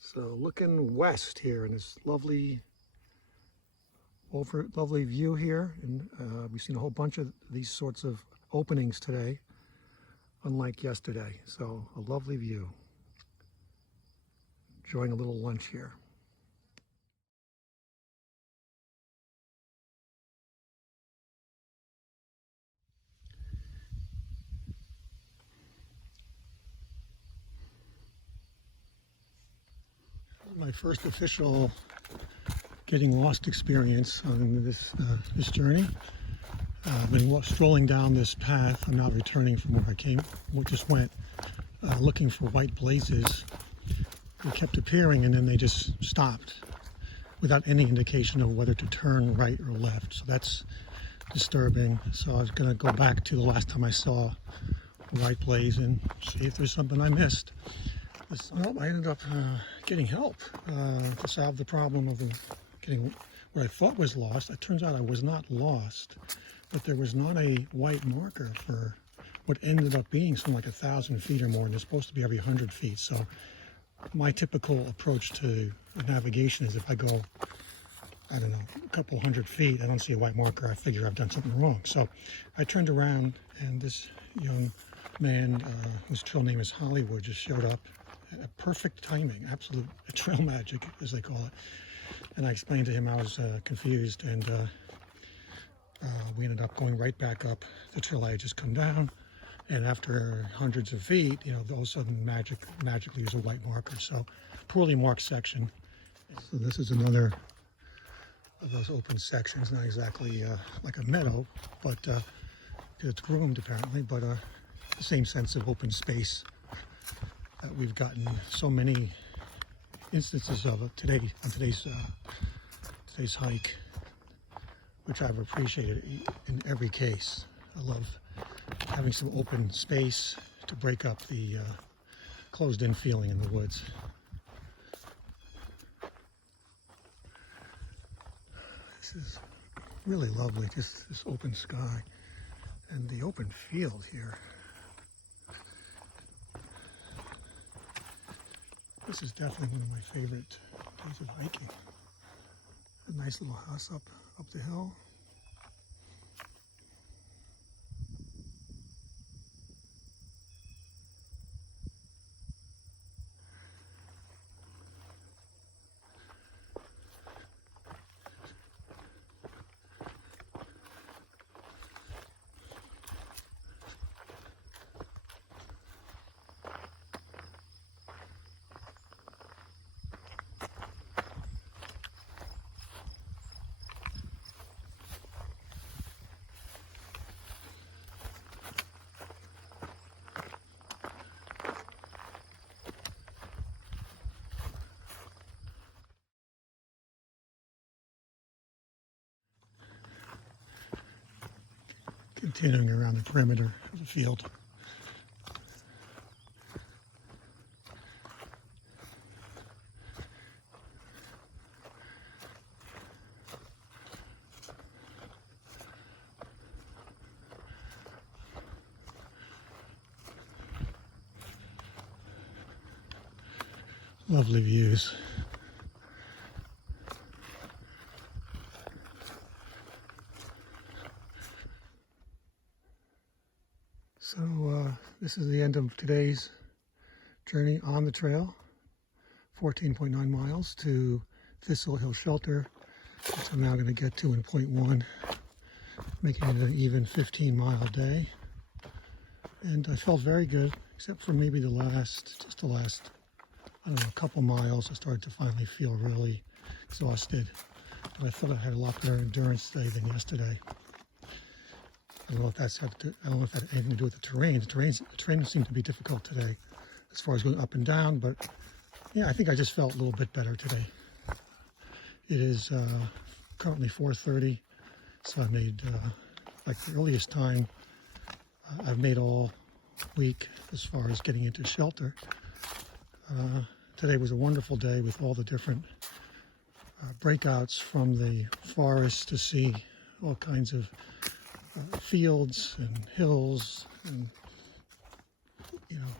So looking west here in this lovely view here, and we've seen a whole bunch of these sorts of openings today, unlike yesterday. So a lovely view. Enjoying a little lunch here. My first official getting lost experience on this journey. I've been strolling down this path. I'm now returning from where I just went, looking for white blazes. They kept appearing and then they just stopped without any indication of whether to turn right or left. So that's disturbing. So I was going to go back to the last time I saw a white blaze and see if there's something I missed. Well, I ended up getting help to solve the problem of getting what I thought was lost. It turns out I was not lost, but there was not a white marker for what ended up being something like 1,000 feet or more, and it's supposed to be every 100 feet. So my typical approach to navigation is if I go, I don't know, a couple hundred feet, I don't see a white marker, I figure I've done something wrong. So I turned around and this young man whose trail name is Hollywood just showed up. Perfect timing, absolute trail magic, as they call it. And I explained to him I was confused, and we ended up going right back up the trail I had just come down. And after hundreds of feet, you know, all of a sudden magically there's a white marker. So poorly marked section. So this is another of those open sections, not exactly like a meadow, but it's groomed apparently, but the same sense of open space that we've gotten so many instances of it today on today's hike. which I've appreciated in every case. I love having some open space to break up the closed-in feeling in the woods. This is really lovely, just this open sky and the open field here. This is definitely one of my favorite days of hiking. A nice little house up the hill. Continuing around the perimeter of the field. Lovely views. So this is the end of today's journey on the trail, 14.9 miles to Thistle Hill Shelter, which I'm now going to get to in point 1, making it an even 15-mile day. And I felt very good, except for maybe the last, I don't know, a couple miles. I started to finally feel really exhausted. But I thought I had a lot better endurance today than yesterday. I don't know if that had anything to do with the terrain. The terrain seemed to be difficult today as far as going up and down, but yeah, I think I just felt a little bit better today. It is currently 4:30, so I made like the earliest time I've made all week as far as getting into shelter. Today was a wonderful day with all the different breakouts from the forest to see all kinds of fields and hills and, you know,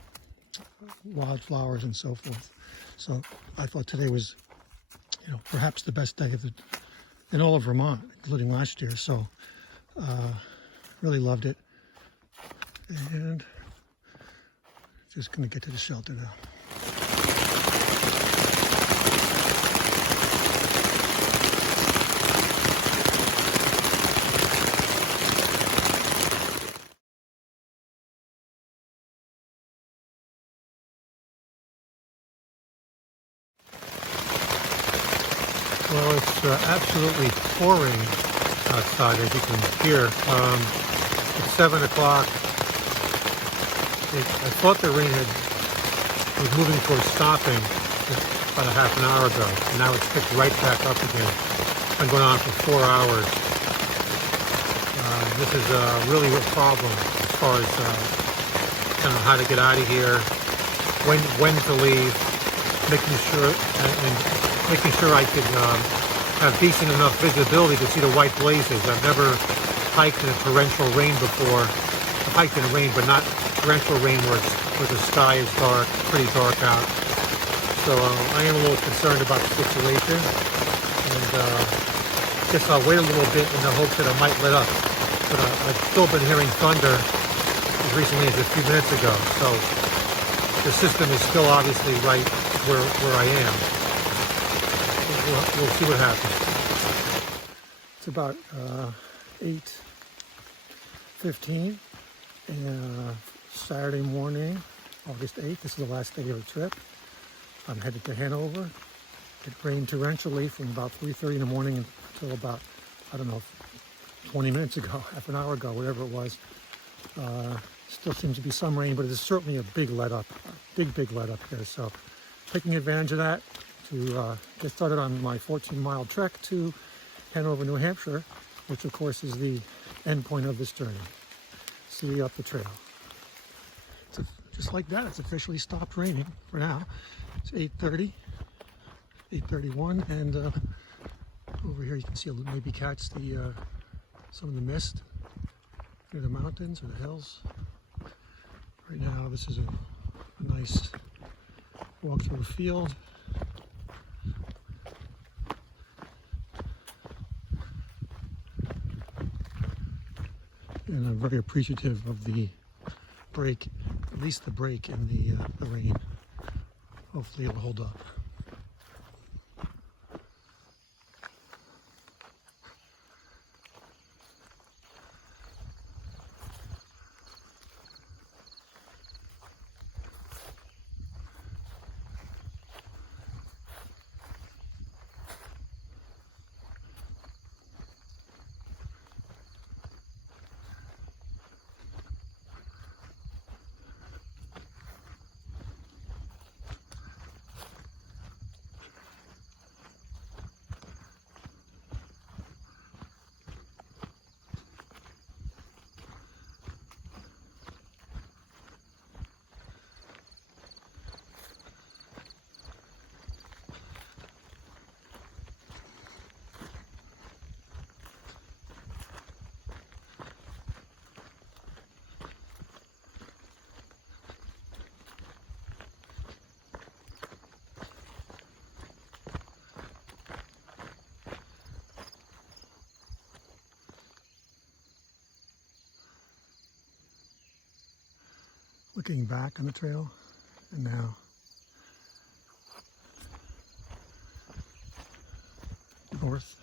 wildflowers and so forth. So I thought today was, you know, perhaps the best day in all of Vermont, including last year. So really loved it, and just gonna get to the shelter now. Well, it's absolutely pouring outside, as you can hear. It's 7 o'clock. I thought the rain was moving towards stopping about a half an hour ago, and now it's picked right back up again. It's been going on for 4 hours. This is really a problem as far as kind of how to get out of here, when to leave, making sure I could have decent enough visibility to see the white blazes. I've never hiked in a torrential rain before. I've hiked in rain, but not torrential rain where the sky is dark, pretty dark out. So I am a little concerned about the situation, and guess I'll wait a little bit in the hopes that it might let up. But I've still been hearing thunder as recently as a few minutes ago, so the system is still obviously right where I am. We'll see what happens. It's about 8:15 Saturday morning, August 8th. This is the last day of the trip. I'm headed to Hanover. It rained torrentially from about 3:30 in the morning until about, I don't know, 20 minutes ago, half an hour ago, whatever it was. Still seems to be some rain, but it is certainly a big let up, big let up here. So taking advantage of that to get started on my 14-mile trek to Hanover, New Hampshire, which of course is the end point of this journey. See up the trail. Just like that, it's officially stopped raining for now. It's 8:30, 8:31, and over here you can see maybe catch the some of the mist near the mountains or the hills. Right now, this is a nice walk through a field. And I'm very appreciative of the break, at least the break in the rain. Hopefully it'll hold up. Looking back on the trail, and now north.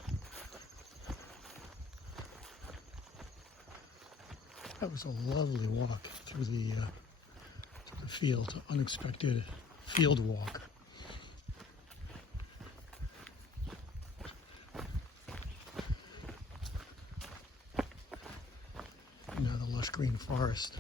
That was a lovely walk through the field, unexpected field walk. Now the lush green forest.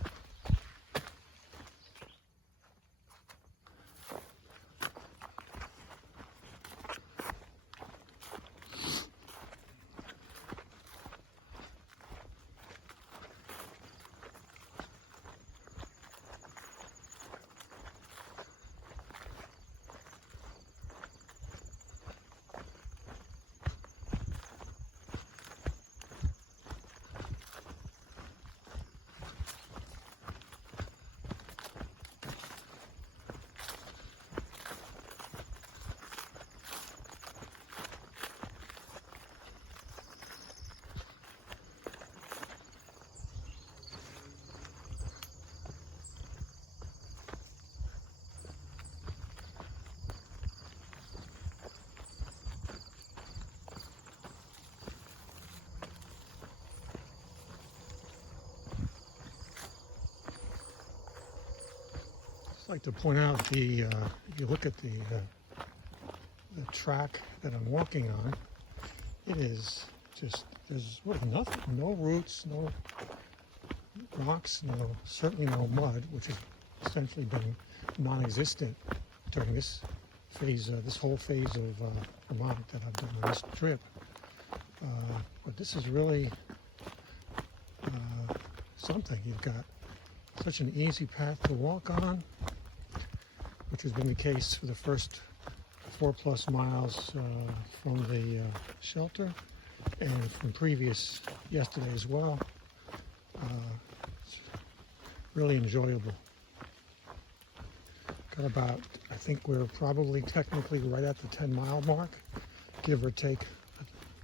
I'd like to point out if you look at the track that I'm walking on, it is just, there's really nothing, no roots, no rocks, certainly no mud, which has essentially been non-existent during this phase, this whole phase of Vermont that I've done on this trip. But this is really something. You've got such an easy path to walk on, which has been the case for the first 4+ miles from the shelter, and from previous yesterday as well. It's really enjoyable. Got about, I think we're probably technically right at the 10-mile mark, give or take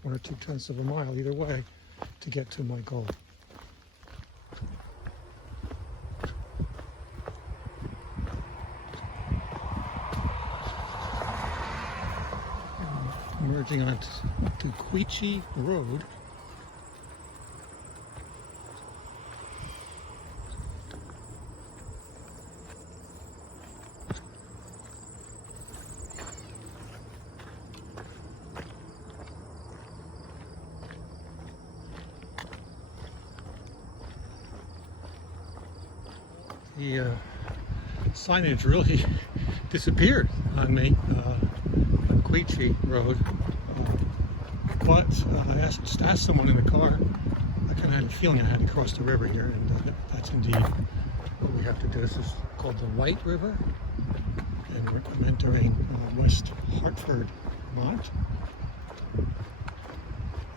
1 or 2/10 of a mile either way to get to my goal. Emerging onto Queechy Road. The signage really disappeared on me on Queechy Road. But I asked someone in the car. I kind of had a feeling I had to cross the river here, and that's indeed what we have to do. This is called the White River, and I'm entering West Hartford, Vermont.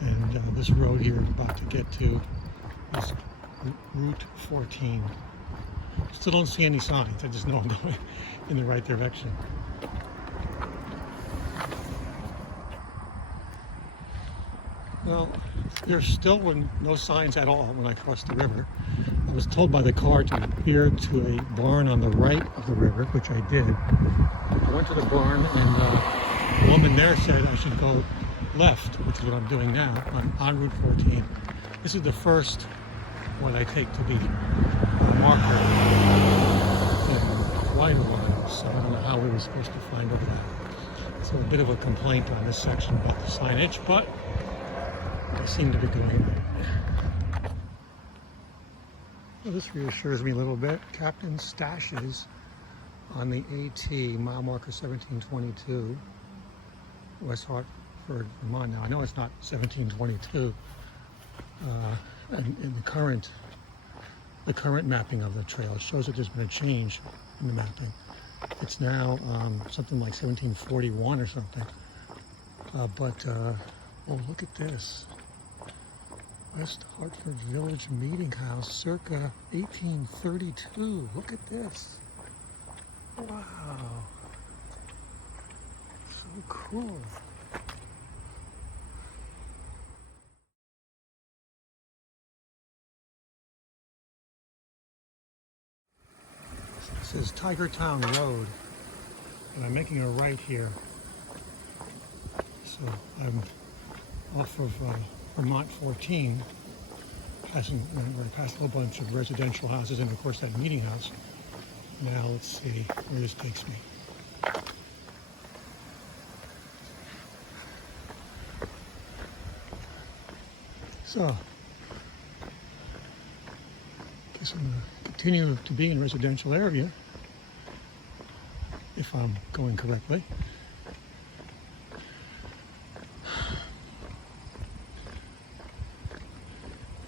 And this road here I'm about to get to is Route 14. Still don't see any signs. I just know I'm going in the right direction. Well, there's still no signs at all when I crossed the river. I was told by the car to veer to a barn on the right of the river, which I did. I went to the barn, and the woman there said I should go left, which is what I'm doing now. I'm on Route 14. This is the first one I take to be a marker in quite a while, so I don't know how we were supposed to find over that. So a bit of a complaint on this section about the signage, but I seem to be doing right. Well, this reassures me a little bit. Captain Stashes on the AT, mile marker 1722, West Hartford, Vermont. Now, I know it's not 1722, and in the current mapping of the trail, it shows that there's been a change in the mapping. It's now something like 1741 or something. Oh, look at this. West Hartford Village Meeting House, circa 1832. Look at this. Wow. So cool. This is Tigertown Road, and I'm making a right here. So I'm off of Vermont 14, where I passed a whole bunch of residential houses and of course that meeting house. Now let's see where this takes me. So, I guess I'm going to continue to be in a residential area if I'm going correctly.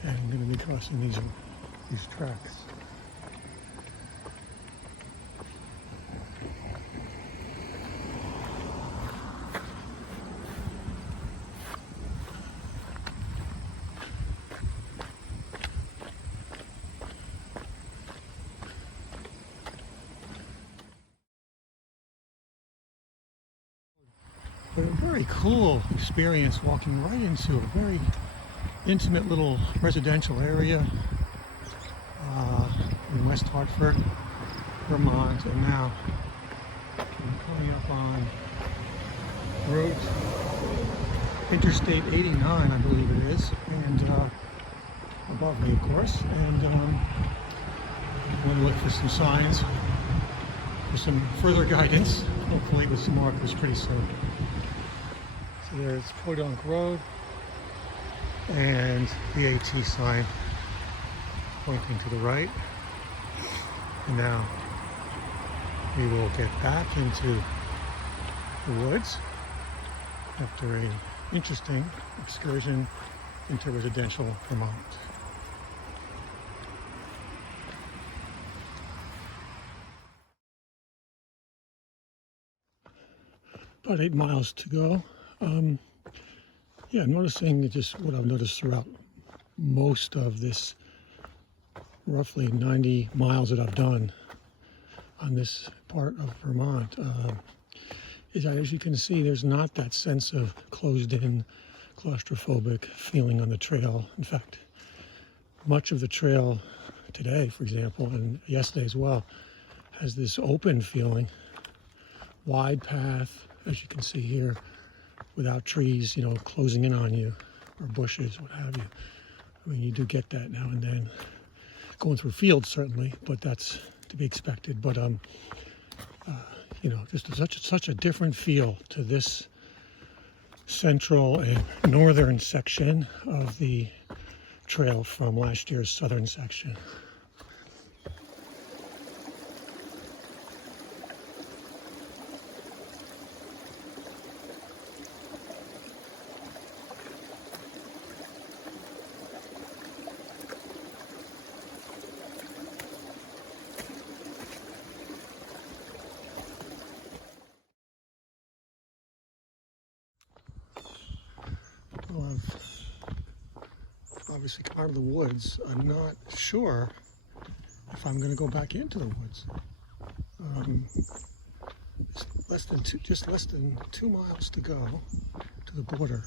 And I'm going to be crossing these tracks. But a very cool experience walking right into a very intimate little residential area in West Hartford, Vermont, and now I'm coming up on Route Interstate 89, I believe it is, and above me, of course, and I'm going to look for some signs, for some further guidance, hopefully with some markers pretty soon. So there's Podunk Road and the AT sign pointing to the right. And now we will get back into the woods after an interesting excursion into residential Vermont. About 8 miles to go. Yeah, I'm noticing just what I've noticed throughout most of this roughly 90 miles that I've done on this part of Vermont. Is that, as you can see, there's not that sense of closed-in, claustrophobic feeling on the trail. In fact, much of the trail today, for example, and yesterday as well, has this open feeling, wide path, as you can see here, without trees, closing in on you, or bushes, what have you. I mean, you do get that now and then. Going through fields, certainly, but that's to be expected. But, just such a different feel to this central and northern section of the trail from last year's southern section. though I've obviously come out of the woods, I'm not sure if I'm going to go back into the woods. Just less than 2 miles to go to the border.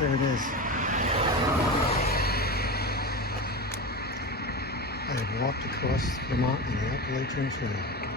There it is. I have walked across Vermont on the Appalachian Trail.